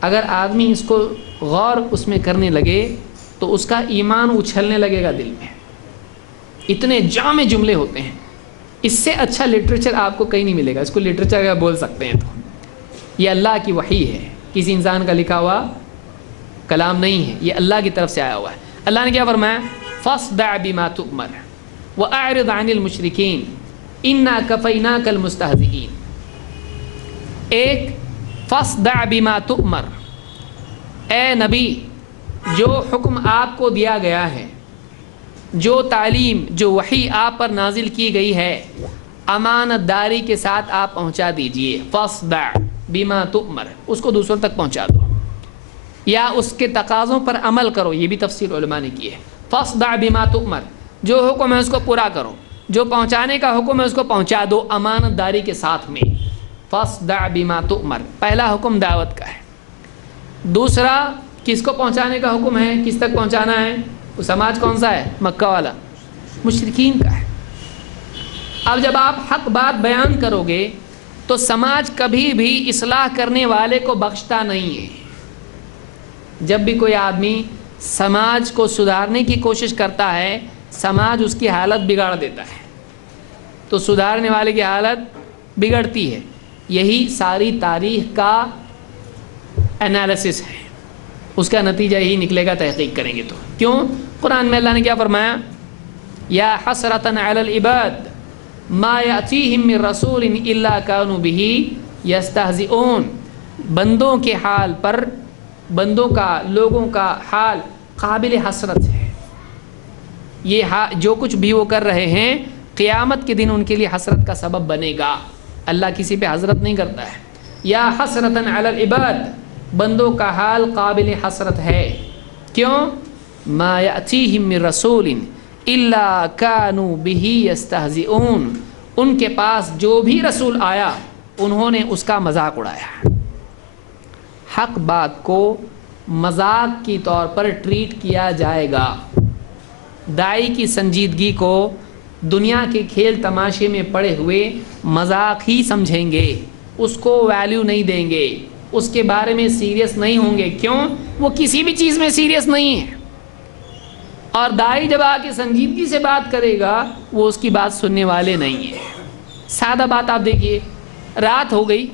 اگر آدمی اس کو غور اس میں کرنے لگے تو اس کا ایمان اچھلنے لگے گا دل میں، اتنے جامع جملے ہوتے ہیں۔ اس سے اچھا لٹریچر آپ کو کہیں نہیں ملے گا، اس کو لٹریچر اگر بول سکتے ہیں تو یہ اللہ کی وحی ہے، کسی انسان کا لکھا ہوا کلام نہیں ہے، یہ اللہ کی طرف سے آیا ہوا ہے۔ اللہ نے کیا فرمایا؟ فاصدع بما تؤمر واعرض عن المشرکین انا کفیناک المستہزئین۔ ایک فاصدع بما تؤمر، اے نبی جو حکم آپ کو دیا گیا ہے، جو تعلیم، جو وحی آپ پر نازل کی گئی ہے، امانت داری کے ساتھ آپ پہنچا دیجئے۔ فاصدع بما تؤمر، اس کو دوسروں تک پہنچا دو یا اس کے تقاضوں پر عمل کرو، یہ بھی تفسیر علماء نے کی ہے۔ فاصدع بما تؤمر، جو حکم ہے اس کو پورا کرو، جو پہنچانے کا حکم ہے اس کو پہنچا دو امانت داری کے ساتھ میں۔ فاصدع بما تؤمر، پہلا حکم دعوت کا ہے۔ دوسرا کس کو پہنچانے کا حکم ہے، کس تک پہنچانا ہے؟ وہ سماج کون سا ہے؟ مکہ والا، مشرکین کا ہے۔ اب جب آپ حق بات بیان کرو گے تو سماج کبھی بھی اصلاح کرنے والے کو بخشتا نہیں ہے۔ جب بھی کوئی آدمی سماج کو سدھارنے کی کوشش کرتا ہے، سماج اس کی حالت بگاڑ دیتا ہے، تو سدھارنے والے کی حالت بگڑتی ہے۔ یہی ساری تاریخ کا انالیسس ہے، اس کا نتیجہ یہی نکلے گا تحقیق کریں گے تو۔ کیوں؟ قرآن میں اللہ نے کیا فرمایا؟ یا حسرۃ علی العباد ما یأتیہم من رسول الا کانوا بہ یستہزئون۔ بندوں کے حال پر، بندوں کا، لوگوں کا حال قابل حسرت ہے۔ یہ جو کچھ بھی وہ کر رہے ہیں قیامت کے دن ان کے لیے حسرت کا سبب بنے گا۔ اللہ کسی پہ حسرت نہیں کرتا ہے۔ یا حسرۃ علی العباد، بندوں کا حال قابل حسرت ہے۔ کیوں؟ ما یأتیہم من رسول الا کانوا بہ یستہزئون، ان کے پاس جو بھی رسول آیا انہوں نے اس کا مذاق اڑایا۔ حق بات کو مذاق کی طور پر ٹریٹ کیا جائے گا۔ داعی کی سنجیدگی کو دنیا کے کھیل تماشے میں پڑے ہوئے مذاق ہی سمجھیں گے، اس کو ویلیو نہیں دیں گے، اس کے بارے میں سیریس نہیں ہوں گے۔ کیوں؟ وہ کسی بھی چیز میں سیریس نہیں ہے۔ اور داعی جب آ کے سنجیدگی سے بات کرے گا وہ اس کی بات سننے والے نہیں ہیں۔ سادہ بات آپ دیکھیے، رات ہو گئی،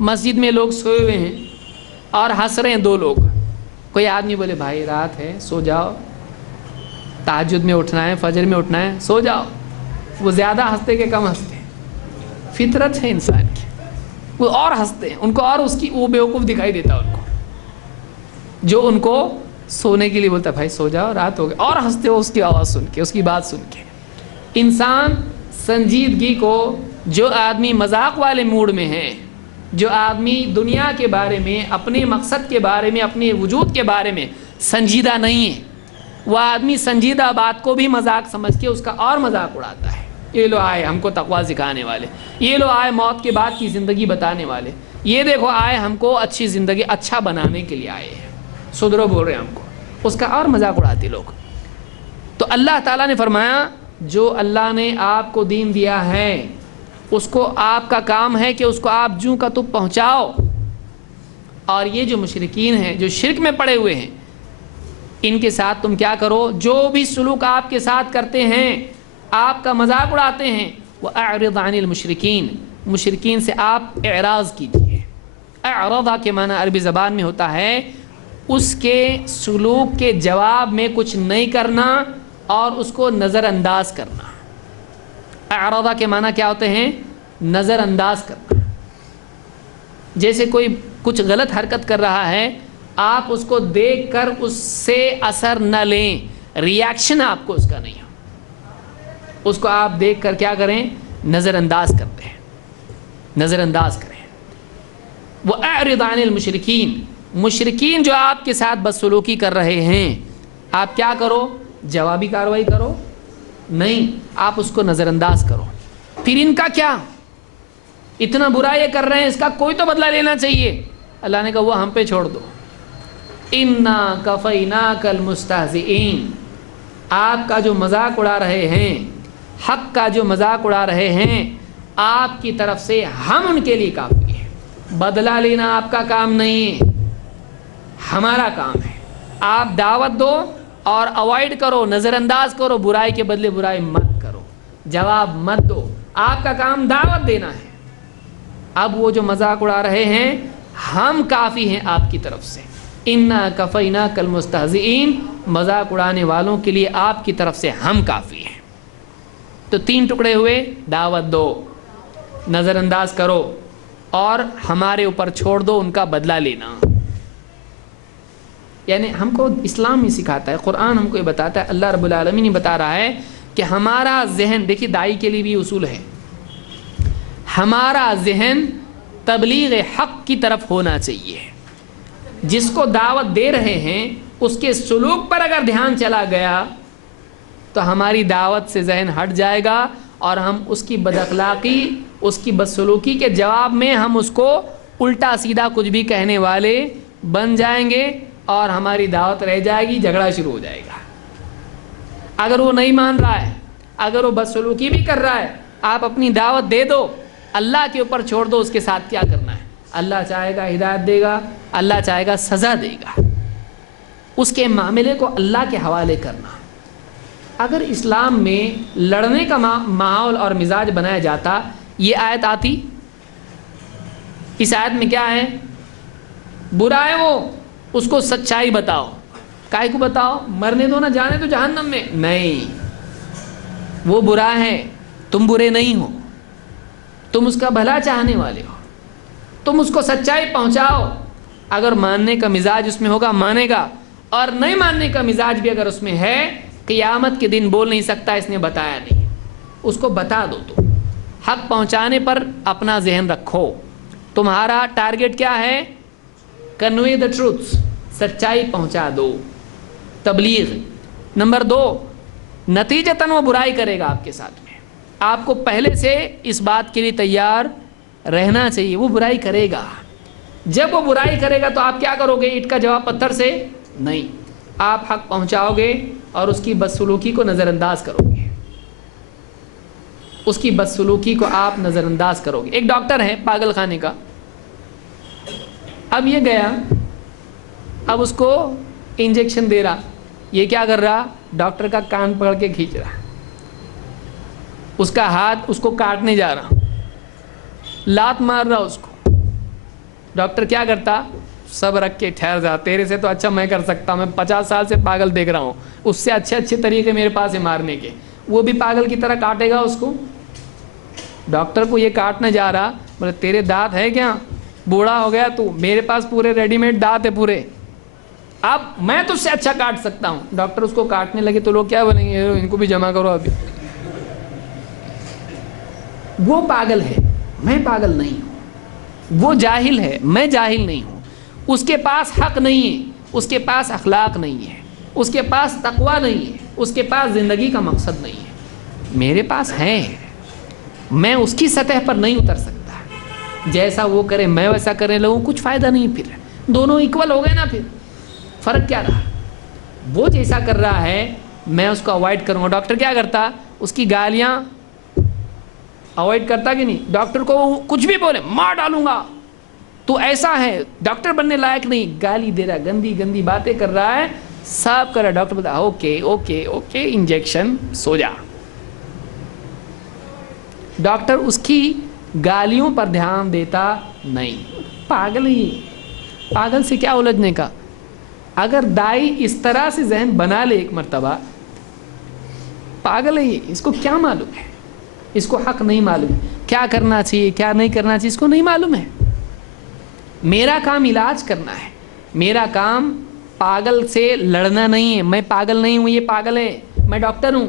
مسجد میں لوگ سوئے ہوئے ہیں اور ہنس رہے ہیں 2 لوگ۔ کوئی آدمی بولے بھائی رات ہے سو جاؤ، تہجد میں اٹھنا ہے، فجر میں اٹھنا ہے، سو جاؤ۔ وہ زیادہ ہنستے کہ کم ہنستے؟ فطرت ہے انسان کی، وہ اور ہنستے ہیں، ان کو اور اس کی وہ بیوقوف دکھائی دیتا ہے ان کو، جو ان کو سونے کے لیے بولتا ہے بھائی سو جاؤ رات ہو گئی، اور ہنستے ہو اس کی آواز سن کے، اس کی بات سن کے۔ انسان سنجیدگی کو، جو آدمی مذاق والے موڈ میں ہے، جو آدمی دنیا کے بارے میں، اپنے مقصد کے بارے میں، اپنے وجود کے بارے میں سنجیدہ نہیں ہے، وہ آدمی سنجیدہ بات کو بھی مذاق سمجھ کے اس کا اور مذاق اڑاتا ہے۔ یہ لو آئے ہم کو تقویٰ سکھانے والے، یہ لو آئے موت کے بعد کی زندگی بتانے والے، یہ دیکھو آئے ہم کو اچھی زندگی اچھا بنانے کے لیے آئے ہیں، سدھرو بول رہے ہیں ہم کو، اس کا اور مذاق اڑاتے لوگ۔ تو اللہ تعالیٰ نے فرمایا جو اللہ نے آپ کو دین دیا ہے اس کو آپ کا کام ہے کہ اس کو آپ جوں کا تو پہنچاؤ، اور یہ جو مشرکین ہیں جو شرک میں پڑے ہوئے ہیں ان کے ساتھ تم کیا کرو، جو بھی سلوک آپ کے ساتھ کرتے ہیں، آپ کا مذاق اڑاتے ہیں، وَأَعْرِضْ عَنِ الْمُشْرِكِينَ، مشرکین سے آپ اعراض کیجیے۔ اعرض کے معنی عربی زبان میں ہوتا ہے اس کے سلوک کے جواب میں کچھ نہیں کرنا اور اس کو نظر انداز کرنا۔ اعرض کے معنی کیا ہوتے ہیں؟ نظر انداز کرنا۔ جیسے کوئی کچھ غلط حرکت کر رہا ہے، آپ اس کو دیکھ کر اس سے اثر نہ لیں، ریاکشن آپ کو اس کا نہیں ہو، اس کو آپ دیکھ کر کیا کریں؟ نظر انداز کرتے ہیں، نظر انداز کریں۔ وَأَعْرِضْ عَنِ الْمُشْرِكِينَ، مشرکین جو آپ کے ساتھ بدسلوکی کر رہے ہیں آپ کیا کرو؟ جوابی کارروائی کرو؟ نہیں، آپ اس کو نظر انداز کرو۔ پھر ان کا کیا؟ اتنا برا یہ کر رہے ہیں، اس کا کوئی تو بدلہ لینا چاہیے۔ اللہ نے کہا وہ ہم پہ چھوڑ دو۔ اِنَّا كَفَيْنَاكَ الْمُسْتَهْزِئِينَ، آپ کا جو مذاق اڑا رہے ہیں، حق کا جو مذاق اڑا رہے ہیں، آپ کی طرف سے ہم ان کے لیے کافی ہیں۔ بدلہ لینا آپ کا کام نہیں ہے، ہمارا کام ہے۔ آپ دعوت دو اور اوائڈ کرو، نظر انداز کرو، برائی کے بدلے برائی مت کرو، جواب مت دو، آپ کا کام دعوت دینا ہے۔ اب وہ جو مذاق اڑا رہے ہیں ہم کافی ہیں آپ کی طرف سے۔ اِنَّا كَفَيْنَاكَ الْمُسْتَهْزِئِينَ، مذاق اڑانے والوں کے لیے آپ کی طرف سے ہم کافی ہیں۔ تو تین ٹکڑے ہوئے، دعوت دو، نظر انداز کرو اور ہمارے اوپر چھوڑ دو ان کا بدلہ لینا۔ یعنی ہم کو اسلام ہی سکھاتا ہے، قرآن ہم کو یہ بتاتا ہے، اللہ رب العالمین ہی بتا رہا ہے کہ ہمارا ذہن، دیکھیے داعی کے لیے بھی اصول ہے، ہمارا ذہن تبلیغ حق کی طرف ہونا چاہیے۔ جس کو دعوت دے رہے ہیں اس کے سلوک پر اگر دھیان چلا گیا تو ہماری دعوت سے ذہن ہٹ جائے گا اور ہم اس کی بد اخلاقی، اس کی بدسلوکی کے جواب میں ہم اس کو الٹا سیدھا کچھ بھی کہنے والے بن جائیں گے اور ہماری دعوت رہ جائے گی، جھگڑا شروع ہو جائے گا۔ اگر وہ نہیں مان رہا ہے، اگر وہ بدسلوکی بھی کر رہا ہے، آپ اپنی دعوت دے دو، اللہ کے اوپر چھوڑ دو، اس کے ساتھ کیا کرنا ہے۔ اللہ چاہے گا ہدایت دے گا، اللہ چاہے گا سزا دے گا، اس کے معاملے کو اللہ کے حوالے کرنا۔ اگر اسلام میں لڑنے کا ماحول اور مزاج بنایا جاتا، یہ آیت آتی؟ اس آیت میں کیا ہے؟ برا ہے وہ، اس کو سچائی بتاؤ۔ کائے کو بتاؤ؟ مرنے دو، نہ جانے تو جہنم میں؟ نہیں، وہ برا ہے، تم برے نہیں ہو، تم اس کا بھلا چاہنے والے ہو، تم اس کو سچائی پہنچاؤ۔ اگر ماننے کا مزاج اس میں ہوگا مانے گا، اور نہیں ماننے کا مزاج بھی اگر اس میں ہے، قیامت کے دن بول نہیں سکتا اس نے بتایا نہیں، اس کو بتا دو۔ تو حق پہنچانے پر اپنا ذہن رکھو۔ تمہارا ٹارگٹ کیا ہے؟ کنوے دا ٹروتھ، سچائی پہنچا دو، تبلیغ۔ نمبر 2، نتیجتاً وہ برائی کرے گا آپ کے ساتھ میں، آپ کو پہلے سے اس بات کے لیے تیار رہنا چاہیے، وہ برائی کرے گا۔ جب وہ برائی کرے گا تو آپ کیا کرو گے؟ اینٹ کا جواب پتھر سے نہیں، آپ حق پہنچاؤ گے اور اس کی بدسلوکی کو نظر انداز کرو گے، اس کی بدسلوکی کو آپ نظر انداز کرو گے۔ ایک ڈاکٹر ہے پاگل خانے کا، اب یہ گیا، اب اس کو انجیکشن دے رہا، یہ کیا کر رہا؟ ڈاکٹر کا کان پکڑ کے کھینچ رہا، اس کا ہاتھ اس کو کاٹنے جا رہا، لات مار رہا اس کو۔ ڈاکٹر کیا کرتا؟ سب رکھ کے ٹھہر جا، تیرے سے تو اچھا میں کر سکتا ہوں، میں 50 سال سے پاگل دیکھ رہا ہوں، اس سے اچھے طریقے میرے پاس ہے مارنے کے، وہ بھی پاگل کی طرح کاٹے گا اس کو۔ ڈاکٹر کو یہ کاٹنے جا رہا، بولے تیرے دانت ہے کیا؟ بوڑھا ہو گیا تو، میرے پاس پورے ریڈی میڈ دانت ہے پورے، اب میں تجھ سے اچھا کاٹ سکتا ہوں۔ ڈاکٹر اس کو کاٹنے لگے تو لوگ کیا بولیں گے؟ ان کو بھی جمع کرو ابھی۔ وہ پاگل ہے، میں پاگل نہیں ہوں، وہ جاہل ہے، میں جاہل نہیں ہوں، اس کے پاس حق نہیں ہے، اس کے پاس اخلاق نہیں ہے، اس کے پاس تقویٰ نہیں ہے، اس کے پاس زندگی کا مقصد نہیں ہے، میرے پاس ہے۔ میں اس کی سطح پر نہیں اتر سکتا. جیسا وہ کرے میں ویسا کرنے لگوں, کچھ فائدہ نہیں. پھر دونوں ایکول ہو گئے نا, پھر فرق کیا رہا؟ وہ جیسا کر رہا ہے میں اس کو اوائڈ کروں گا. ڈاکٹر کیا کرتا, اس کی گالیاں اوائڈ کرتا کہ نہیں؟ ڈاکٹر کو کچھ بھی بولے مار ڈالوں گا, تو ایسا ہے ڈاکٹر بننے لائق نہیں, گالی دے رہا, گندی گندی باتیں کر رہا ہے, سب کر رہا. ڈاکٹر بتا اوکے اوکے اوکے انجیکشن, سو جا. ڈاکٹر اس کی گالیوں پر دھیان دیتا نہیں. پاگل ہی, پاگل سے کیا الجھنے کا. اگر دائی اس طرح سے ذہن بنا لے ایک مرتبہ, پاگل ہے, اس کو کیا معلوم ہے, اس کو حق نہیں معلوم ہے, کیا کرنا چاہیے کیا نہیں کرنا چاہیے اس کو نہیں معلوم ہے. میرا کام علاج کرنا ہے, میرا کام پاگل سے لڑنا نہیں ہے. میں پاگل نہیں ہوں, یہ پاگل ہے, میں ڈاکٹر ہوں.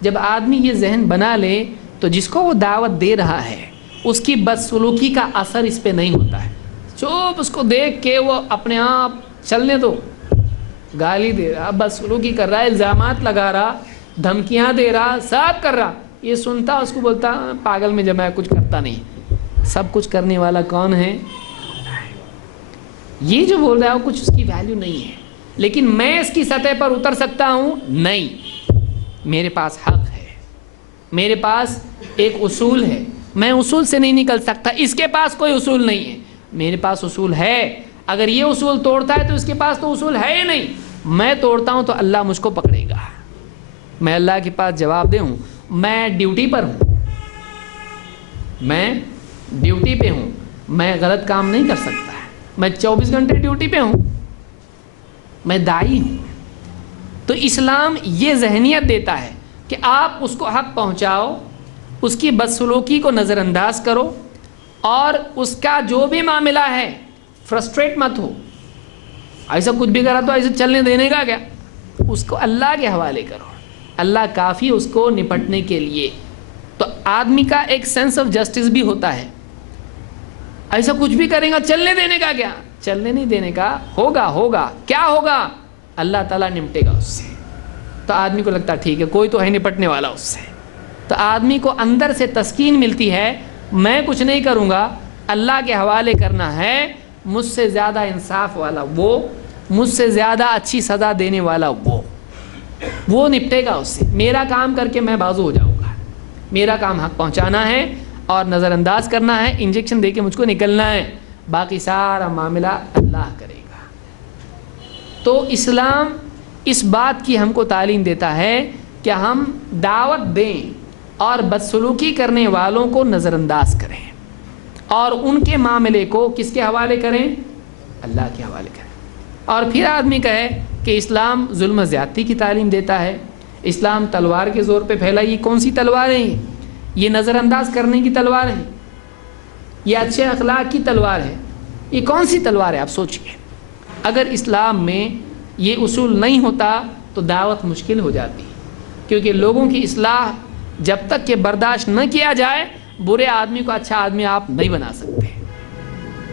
جب آدمی یہ ذہن بنا لے تو جس کو وہ دعوت دے رہا ہے اس کی بدسلوکی کا اثر اس پہ نہیں ہوتا ہے. چوپ اس کو دیکھ کے وہ اپنے آپ چلنے دو. گالی دے رہا, بدسلوکی کر رہا, الزامات لگا رہا, دھمکیاں دے رہا, سب کر رہا, یہ سنتا اس کو بولتا پاگل میں جمع ہے, کچھ کرتا نہیں. سب کچھ کرنے والا کون ہے؟ یہ جو بول رہا ہے وہ کچھ اس کی ویلیو نہیں ہے. لیکن میں اس کی سطح پر اتر سکتا ہوں نہیں. میرے پاس حق ہے, میرے پاس ایک اصول ہے, میں اصول سے نہیں نکل سکتا. اس کے پاس کوئی اصول نہیں ہے, میرے پاس اصول ہے. اگر یہ اصول توڑتا ہے تو اس کے پاس تو اصول ہے ہی نہیں. میں توڑتا ہوں تو اللہ مجھ کو پکڑے گا. میں اللہ کے پاس جواب دے ہوں, میں ڈیوٹی پر ہوں, میں ڈیوٹی پہ ہوں, میں غلط کام نہیں کر سکتا. میں 24 گھنٹے ڈیوٹی پہ ہوں, میں داعی ہوں. تو اسلام یہ ذہنیت دیتا ہے کہ آپ اس کو حق پہنچاؤ, اس کی بدسلوکی کو نظر انداز کرو, اور اس کا جو بھی معاملہ ہے فرسٹریٹ مت ہو. ایسا کچھ بھی کرا تو ایسے چلنے دینے کا کیا, اس کو اللہ کے حوالے کرو. اللہ کافی اس کو نپٹنے کے لیے. تو آدمی کا ایک سینس آف جسٹس بھی ہوتا ہے. ایسا کچھ بھی کرے گا چلنے دینے کا کیا, چلنے نہیں دینے کا. ہوگا کیا ہوگا, اللہ تعالیٰ نمٹے گا اس سے. تو آدمی کو لگتا ٹھیک ہے کوئی تو ہے نپٹنے والا اس سے. تو آدمی کو اندر سے تسکین ملتی ہے, میں کچھ نہیں کروں گا, اللہ کے حوالے کرنا ہے. مجھ سے زیادہ انصاف والا وہ, مجھ سے زیادہ اچھی سزا دینے والا وہ نپٹے گا اس سے. میرا کام کر کے میں بازو ہو جاؤں گا. میرا کام حق پہنچانا ہے اور نظر انداز کرنا ہے, انجیکشن دے کے مجھ کو نکلنا ہے, باقی سارا معاملہ اللہ کرے گا. تو اسلام اس بات کی ہم کو تعلیم دیتا ہے کہ ہم دعوت دیں اور بدسلوکی کرنے والوں کو نظر انداز کریں, اور ان کے معاملے کو کس کے حوالے کریں, اللہ کے حوالے کریں. اور پھر آدمی کہے کہ اسلام ظلم و زیادتی کی تعلیم دیتا ہے, اسلام تلوار کے زور پہ پھیلا. یہ کون سی تلوار ہے؟ یہ نظر انداز کرنے کی تلوار ہے, یہ اچھے اخلاق کی تلوار ہے. یہ کون سی تلوار ہے آپ سوچئے. اگر اسلام میں یہ اصول نہیں ہوتا تو دعوت مشکل ہو جاتی, کیونکہ لوگوں کی اصلاح جب تک کہ برداشت نہ کیا جائے, برے آدمی کو اچھا آدمی آپ نہیں بنا سکتے.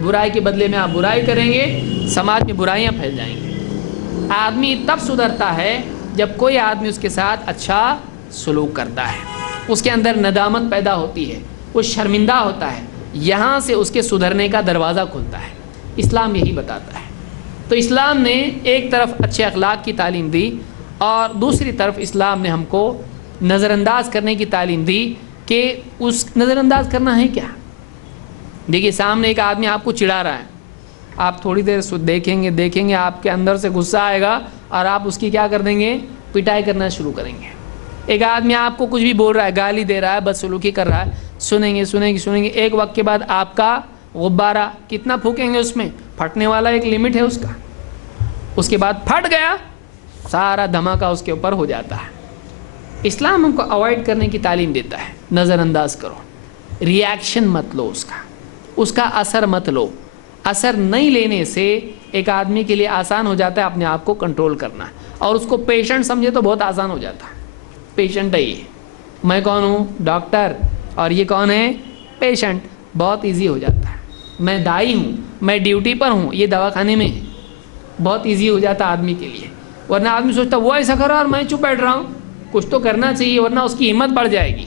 برائی کے بدلے میں آپ برائی کریں گے, سماج میں برائیاں پھیل جائیں گی. آدمی تب سدھرتا ہے جب کوئی آدمی اس کے ساتھ اچھا سلوک کرتا ہے, اس کے اندر ندامت پیدا ہوتی ہے, وہ شرمندہ ہوتا ہے, یہاں سے اس کے سدھرنے کا دروازہ کھلتا ہے. اسلام یہی بتاتا ہے. تو اسلام نے ایک طرف اچھے اخلاق کی تعلیم دی, اور دوسری طرف اسلام نے ہم کو نظر انداز کرنے کی تعلیم دی کہ اس نظر انداز کرنا ہے کیا. دیکھیے سامنے ایک آدمی آپ کو چڑھا رہا ہے, آپ تھوڑی دیر دیکھیں گے آپ کے اندر سے غصہ آئے گا اور آپ اس کی کیا کر دیں گے, پٹائی کرنا شروع کریں گے. ایک آدمی آپ کو کچھ بھی بول رہا ہے, گالی دے رہا ہے, بدسلوکی کر رہا ہے, سنیں گے. ایک وقت کے بعد آپ کا غبارہ کتنا پھونکیں گے, اس میں پھٹنے والا ایک لمٹ ہے اس کا. اس کے بعد پھٹ گیا, سارا دھماکہ اس کے اوپر ہو جاتا ہے. اسلام ہم کو اوائڈ کرنے کی تعلیم دیتا ہے. نظر انداز کرو, ریاکشن مت لو, اس کا اثر مت لو. اثر نہیں لینے سے ایک آدمی کے لیے آسان ہو جاتا ہے اپنے آپ کو کنٹرول کرنا, اور اس کو پیشنٹ سمجھے تو بہت آسان ہو جاتا ہے. پیشنٹ ہے یہ, میں کون ہوں, ڈاکٹر, اور یہ کون ہے, پیشنٹ. بہت ایزی ہو جاتا ہے. میں دائی ہوں, میں ڈیوٹی پر ہوں, یہ دواخانے میں ہے. بہت ایزی ہو جاتا آدمی کے لیے. ورنہ آدمی سوچتا وہ ایسا کرا اور میں چپ بیٹھ رہا ہوں. کچھ تو کرنا چاہیے ورنہ اس کی ہمت بڑھ جائے گی.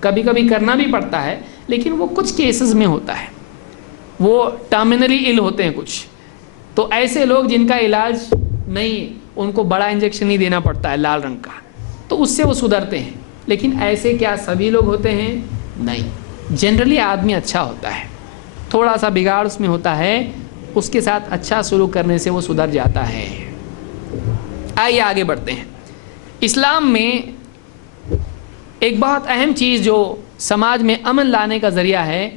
کبھی کبھی کرنا بھی پڑتا ہے، لیکن وہ کچھ کیسز میں ہوتا ہے، وہ ٹرمینلی ill ہوتے ہیں کچھ، تو ایسے لوگ جن کا علاج نہیں، ان کو بڑا انجیکشن ہی دینا پڑتا ہے لال رنگ کا، تو اس سے وہ سدھرتے ہیں. لیکن ایسے کیا سبھی لوگ ہوتے ہیں؟ نہیں. جنرلی آدمی اچھا ہوتا ہے، تھوڑا سا بگاڑ اس میں ہوتا ہے، اس کے ساتھ اچھا سلوک کرنے سے وہ سدھر جاتا ہے. آئیے آگے بڑھتے ہیں. اسلام میں ایک بہت اہم چیز جو سماج میں امن لانے کا ذریعہ ہے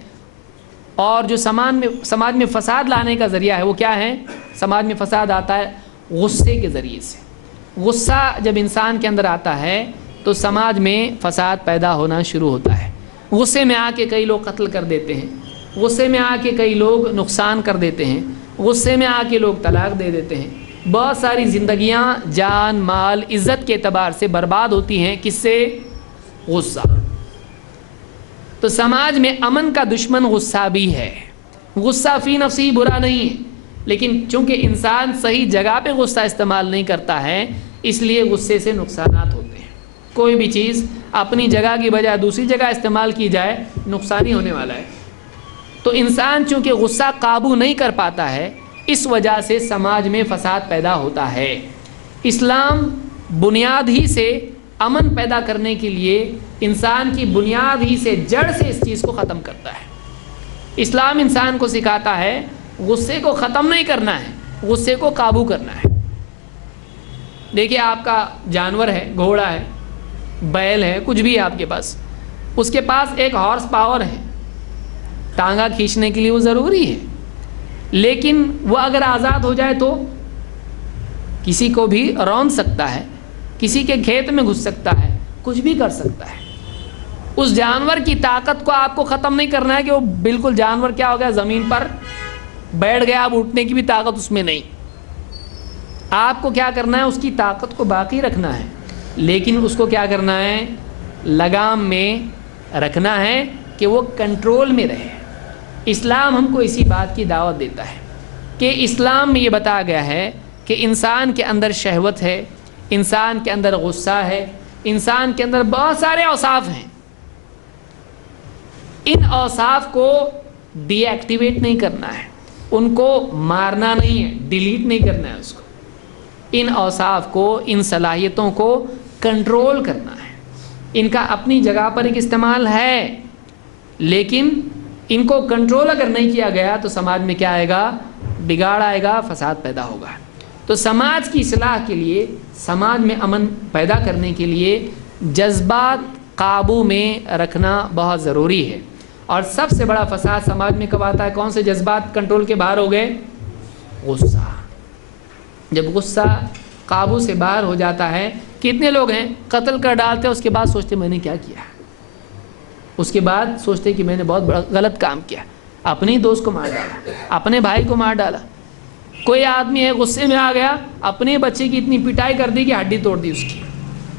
اور جو سماج میں فساد لانے کا ذریعہ ہے، وہ کیا ہے؟ سماج میں فساد آتا ہے غصے کے ذریعے سے. غصہ جب انسان کے اندر آتا ہے تو سماج میں فساد پیدا ہونا شروع ہوتا ہے. غصے میں آ کے کئی لوگ قتل کر دیتے ہیں، غصے میں آ کے کئی لوگ نقصان کر دیتے ہیں، غصے میں آ کے لوگ طلاق دے دیتے ہیں. بہت ساری زندگیاں جان مال عزت کے اعتبار سے برباد ہوتی ہیں. کس سے؟ غصہ. تو سماج میں امن کا دشمن غصہ بھی ہے. غصہ فی نفسی برا نہیں ہے، لیکن چونکہ انسان صحیح جگہ پہ غصہ استعمال نہیں کرتا ہے، اس لیے غصے سے نقصانات ہوتے ہیں. کوئی بھی چیز اپنی جگہ کی بجائے دوسری جگہ استعمال کی جائے نقصان ہی ہونے والا ہے. تو انسان چونکہ غصہ قابو نہیں کر پاتا ہے، اس وجہ سے سماج میں فساد پیدا ہوتا ہے. اسلام بنیاد ہی سے امن پیدا کرنے کے لیے انسان کی بنیاد ہی سے جڑ سے اس چیز کو ختم کرتا ہے. اسلام انسان کو سکھاتا ہے غصے کو ختم نہیں کرنا ہے، غصے کو قابو کرنا ہے. دیکھیے آپ کا جانور ہے، گھوڑا ہے، بیل ہے، کچھ بھی ہے آپ کے پاس، اس کے پاس ایک ہارس پاور ہے، ٹانگا کھینچنے کے لیے وہ ضروری ہے. لیکن وہ اگر آزاد ہو جائے تو کسی کو بھی رون سکتا ہے، کسی کے کھیت میں گھس سکتا ہے، کچھ بھی کر سکتا ہے. اس جانور کی طاقت کو آپ کو ختم نہیں کرنا ہے کہ وہ بالکل جانور کیا ہو گیا، زمین پر بیٹھ گیا، اب اٹھنے کی بھی طاقت اس میں نہیں. آپ کو کیا کرنا ہے؟ اس کی طاقت کو باقی رکھنا ہے، لیکن اس کو کیا کرنا ہے؟ لگام میں رکھنا ہے کہ وہ کنٹرول میں رہے. اسلام ہم کو اسی بات کی دعوت دیتا ہے کہ اسلام میں یہ بتایا گیا ہے کہ انسان کے اندر شہوت ہے، انسان کے اندر غصہ ہے، انسان کے اندر بہت سارے اوصاف ہیں. ان اوصاف کو ڈی ایکٹیویٹ نہیں کرنا ہے، ان کو مارنا نہیں ہے، ڈیلیٹ نہیں کرنا ہے اس کو. ان اوصاف کو، ان صلاحیتوں کو کنٹرول کرنا ہے. ان کا اپنی جگہ پر ایک استعمال ہے، لیکن ان کو کنٹرول اگر نہیں کیا گیا تو سماج میں کیا آئے گا؟ بگاڑ آئے گا، فساد پیدا ہوگا. تو سماج کی اصلاح کے لیے، سماج میں امن پیدا کرنے کے لیے جذبات قابو میں رکھنا بہت ضروری ہے. اور سب سے بڑا فساد سماج میں کب آتا ہے؟ کون سے جذبات کنٹرول کے باہر ہو گئے؟ غصہ. جب غصہ قابو سے باہر ہو جاتا ہے، کتنے لوگ ہیں قتل کر ڈالتے ہیں، اس کے بعد سوچتے میں نے کیا کیا، اس کے بعد سوچتے کہ میں نے بہت بڑا غلط کام کیا، اپنے دوست کو مار ڈالا، اپنے بھائی کو مار ڈالا. کوئی آدمی ہے غصے میں آ گیا، اپنے بچے کی اتنی پٹائی کر دی کہ ہڈی توڑ دی اس کی،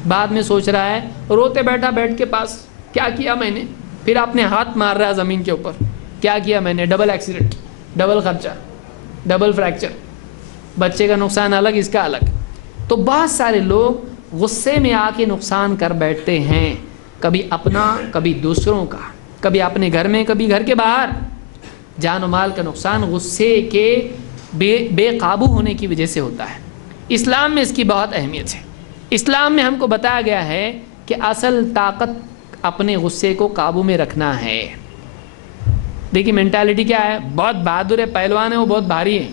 بعد میں سوچ رہا ہے، روتے بیٹھا بیڈ کے پاس، کیا کیا میں نے، پھر اپنے ہاتھ مار رہا ہے زمین کے اوپر، کیا کیا میں نے، ڈبل ایکسیڈنٹ، ڈبل خرچہ، ڈبل فریکچر، بچے کا نقصان الگ، اس کا الگ. تو بہت سارے لوگ غصے میں آ کے نقصان کر بیٹھتے ہیں، کبھی اپنا، کبھی دوسروں کا، کبھی اپنے گھر میں، کبھی گھر کے باہر. جان و مال کا نقصان غصے کے بے قابو ہونے کی وجہ سے ہوتا ہے. اسلام میں اس کی بہت اہمیت ہے. اسلام میں ہم کو بتایا گیا ہے کہ اصل طاقت اپنے غصے کو قابو میں رکھنا ہے. دیکھیے مینٹالٹی کیا ہے، بہت بہادر ہے، پہلوان ہے، وہ بہت بھاری ہے.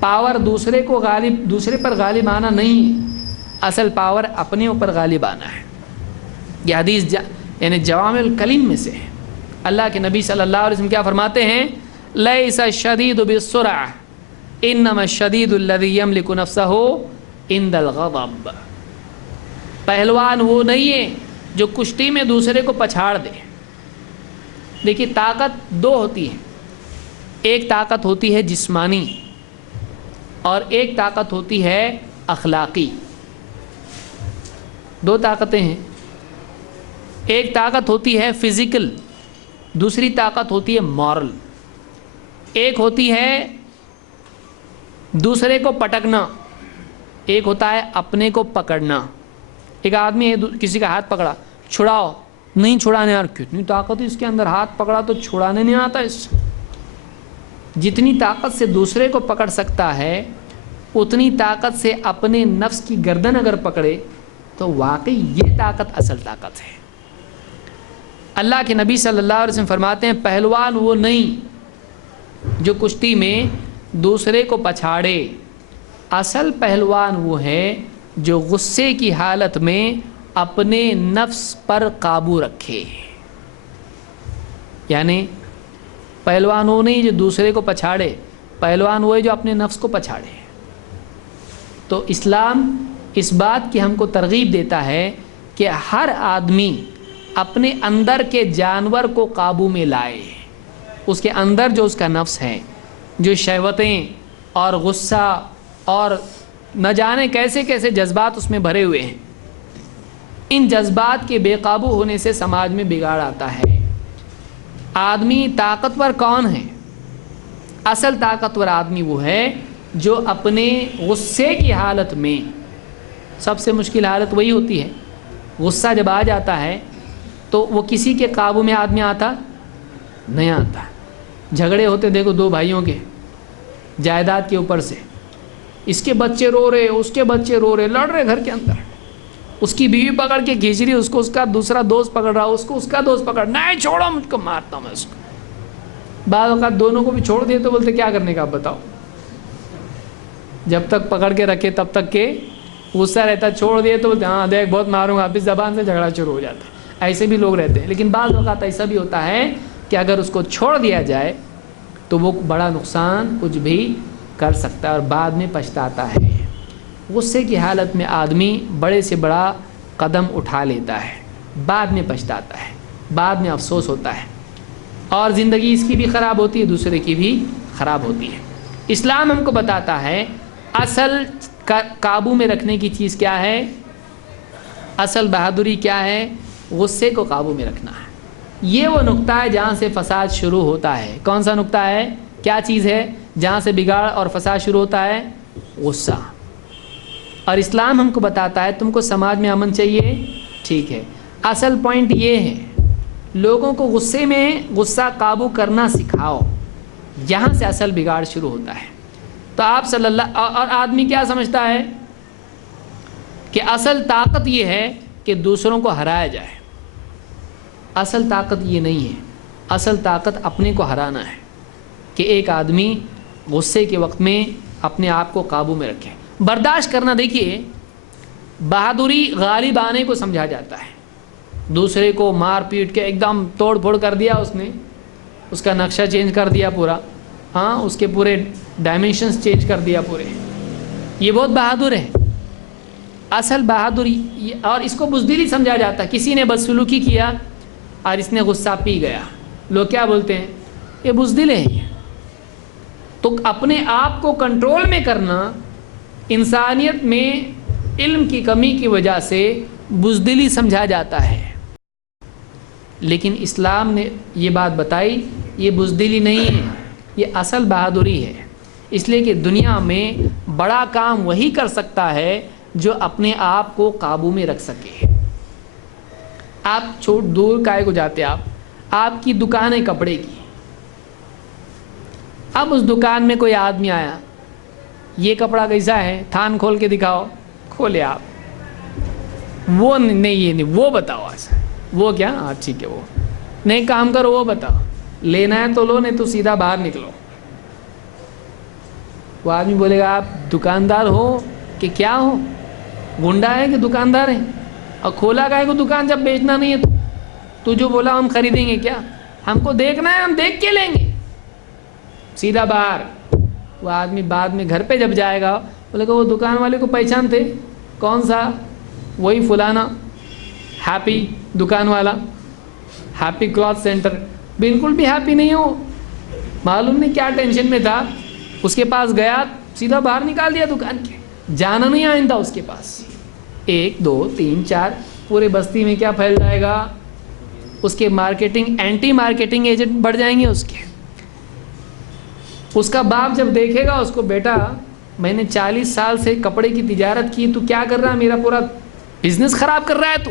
پاور دوسرے پر غالب آنا نہیں ہے، اصل پاور اپنے اوپر غالب آنا ہے. یہ حدیث یعنی جوامع الکلم میں سے ہے. اللہ کے نبی صلی اللہ علیہ وسلم کیا فرماتے ہیں؟ لیس الشدید بالسرعہ انما الشدید الذی یملک نفسہ عند الغضب. پہلوان وہ نہیں ہے جو کشتی میں دوسرے کو پچھاڑ دے. دیکھیے طاقت دو ہوتی ہے، ایک طاقت ہوتی ہے جسمانی اور ایک طاقت ہوتی ہے اخلاقی. دو طاقتیں ہیں، ایک طاقت ہوتی ہے فزیکل، دوسری طاقت ہوتی ہے مورل. ایک ہوتی ہے دوسرے کو پٹکنا، ایک ہوتا ہے اپنے کو پکڑنا. ایک آدمی ہے کسی کا ہاتھ پکڑا، چھڑاؤ، نہیں چھڑانے، یار کتنی طاقت ہے اس کے اندر، ہاتھ پکڑا تو چھڑانے نہیں آتا اس سے۔ جتنی طاقت سے دوسرے کو پکڑ سکتا ہے اتنی طاقت سے اپنے نفس کی گردن اگر پکڑے تو واقعی یہ طاقت اصل طاقت ہے۔ اللہ کے نبی صلی اللہ علیہ وسلم فرماتے ہیں پہلوان وہ نہیں جو کشتی میں دوسرے کو پچھاڑے، اصل پہلوان وہ ہے جو غصے کی حالت میں اپنے نفس پر قابو رکھے۔ یعنی پہلوان وہ نہیں جو دوسرے کو پچھاڑے، پہلوان وہ ہے جو اپنے نفس کو پچھاڑے۔ تو اسلام اس بات کی ہم کو ترغیب دیتا ہے کہ ہر آدمی اپنے اندر کے جانور کو قابو میں لائے، اس کے اندر جو اس کا نفس ہے، جو شہوتیں اور غصہ اور نہ جانے کیسے کیسے جذبات اس میں بھرے ہوئے ہیں، ان جذبات کے بے قابو ہونے سے سماج میں بگاڑ آتا ہے۔ آدمی طاقتور کون ہے؟ اصل طاقتور آدمی وہ ہے جو اپنے غصے کی حالت میں، سب سے مشکل حالت وہی ہوتی ہے، غصہ جب آ جاتا ہے تو وہ کسی کے قابو میں آدمی آتا نہیں آتا۔ جھگڑے ہوتے دیکھو دو بھائیوں کے جائیداد کے اوپر سے، اس کے بچے رو رہے، اس کے بچے رو رہے، لڑ رہے گھر کے اندر، اس کی بیوی پکڑ کے کھینچ رہی، اس کو اس کا دوسرا دوست پکڑ رہا، اس کو اس کا دوست پکڑ، نہیں چھوڑو مجھ کو مارتا ہوں میں اس کو۔ بعض اوقات دونوں کو بھی چھوڑ دیے تو بولتے کیا کرنے کا آپ بتاؤ، جب تک پکڑ کے رکھے تب تک کہ غصہ رہتا، چھوڑ دیے تو بولتے ہاں دیکھ بہت ماروں گا، اب اس زبان سے جھگڑا شروع ہو جاتا ہے۔ ایسے بھی لوگ رہتے ہیں، لیکن بعض اوقات ایسا بھی ہوتا ہے کہ اگر اس کو چھوڑ دیا جائے تو وہ بڑا نقصان کچھ بھی کر سکتا ہے اور بعد میں پچھتاتا ہے۔ غصے کی حالت میں آدمی بڑے سے بڑا قدم اٹھا لیتا ہے، بعد میں پچھتاتا ہے، بعد میں افسوس ہوتا ہے، اور زندگی اس کی بھی خراب ہوتی ہے، دوسرے کی بھی خراب ہوتی ہے۔ اسلام ہم کو بتاتا ہے اصل قابو میں رکھنے کی چیز کیا ہے، اصل بہادری کیا ہے، غصے کو قابو میں رکھنا ہے۔ یہ وہ نقطہ ہے جہاں سے فساد شروع ہوتا ہے۔ کون سا نقطہ ہے؟ کیا چیز ہے جہاں سے بگاڑ اور فساد شروع ہوتا ہے؟ غصہ۔ اور اسلام ہم کو بتاتا ہے تم کو سماج میں امن چاہیے، ٹھیک ہے، اصل پوائنٹ یہ ہے لوگوں کو غصے میں غصہ قابو کرنا سکھاؤ، یہاں سے اصل بگاڑ شروع ہوتا ہے۔ تو آپ صلی اللہ اور آدمی کیا سمجھتا ہے کہ اصل طاقت یہ ہے کہ دوسروں کو ہرایا جائے۔ اصل طاقت یہ نہیں ہے، اصل طاقت اپنے کو ہرانا ہے، کہ ایک آدمی غصے کے وقت میں اپنے آپ کو قابو میں رکھے، برداشت کرنا۔ دیکھیے بہادری غالب آنے کو سمجھا جاتا ہے، دوسرے کو مار پیٹ کے ایک دم توڑ پھوڑ کر دیا، اس نے اس کا نقشہ چینج کر دیا پورا، ہاں اس کے پورے ڈائمینشنز چینج کر دیا پورے، یہ بہت بہادر ہے۔ اصل بہادری اور اس کو بزدلی سمجھا جاتا ہے۔ کسی نے بدسلوکی کیا اور اس نے غصہ پی گیا، لوگ کیا بولتے ہیں؟ یہ بزدل ہے۔ یہ تو اپنے آپ کو کنٹرول میں کرنا انسانیت میں علم کی کمی کی وجہ سے بزدلی سمجھا جاتا ہے، لیکن اسلام نے یہ بات بتائی یہ بزدلی نہیں ہے، یہ اصل بہادری ہے۔ اس لیے کہ دنیا میں بڑا کام وہی کر سکتا ہے جو اپنے آپ کو قابو میں رکھ سکے۔ آپ دور کائے کو جاتے، آپ کی دکان ہے کپڑے کی، اب اس دکان میں کوئی آدمی آیا، یہ کپڑا کیسا ہے، تھان کھول کے دکھاؤ، کھولے آپ، وہ نہیں یہ نہیں، وہ بتاؤ ایسا، وہ کیا، ہاں ٹھیک ہے، وہ نہیں کام کرو، وہ بتاؤ، لینا ہے تو لو نہیں تو سیدھا باہر نکلو۔ وہ آدمی بولے گا آپ دکاندار ہو کہ کیا ہو، گنڈا ہے کہ دکاندار ہے، اور کھولا کا ہے کہ دکان جب بیچنا نہیں ہے تو جو بولا ہم خریدیں گے کیا، ہم کو دیکھنا ہے ہم دیکھ کے لیں گے، سیدھا باہر۔ وہ آدمی بعد میں گھر پہ جب جائے گا بولے گا وہ دکان والے کو پہچانتے، کون سا، وہی فلانا ہیپی دکان والا، ہیپی کلاتھ سینٹر، بالکل بھی ہیپی نہیں ہو، معلوم نہیں کیا ٹینشن میں تھا، اس کے پاس گیا سیدھا باہر نکال دیا دکان کے، جانا نہیں آئندہ اس کے پاس۔ 1 2 3 4 پورے بستی میں کیا پھیل جائے گا، اس کے مارکیٹنگ اینٹی مارکیٹنگ ایجنٹ بڑھ جائیں گے اس کے۔ اس کا باپ جب دیکھے گا اس کو، بیٹا میں نے 40 سال سے کپڑے کی تجارت کی، تو کیا کر رہا ہے، میرا پورا بزنس خراب کر رہا ہے تو،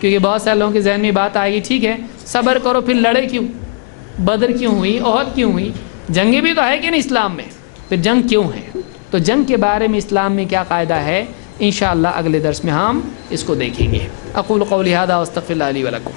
کیونکہ بہت سارے لوگوں کے ذہن میں بات آئے گی ٹھیک ہے صبر کرو پھر لڑے کیوں، بدر کیوں ہوئی، احد کیوں ہوئی، جنگیں بھی تو ہے کہ نہیں اسلام میں، پھر جنگ کیوں ہے؟ تو جنگ کے بارے میں اسلام میں کیا قاعدہ ہے انشاءاللہ اگلے درس میں ہم اس کو دیکھیں گے۔ اقول قولی ھذا واستغفر اللہ لی ولکم۔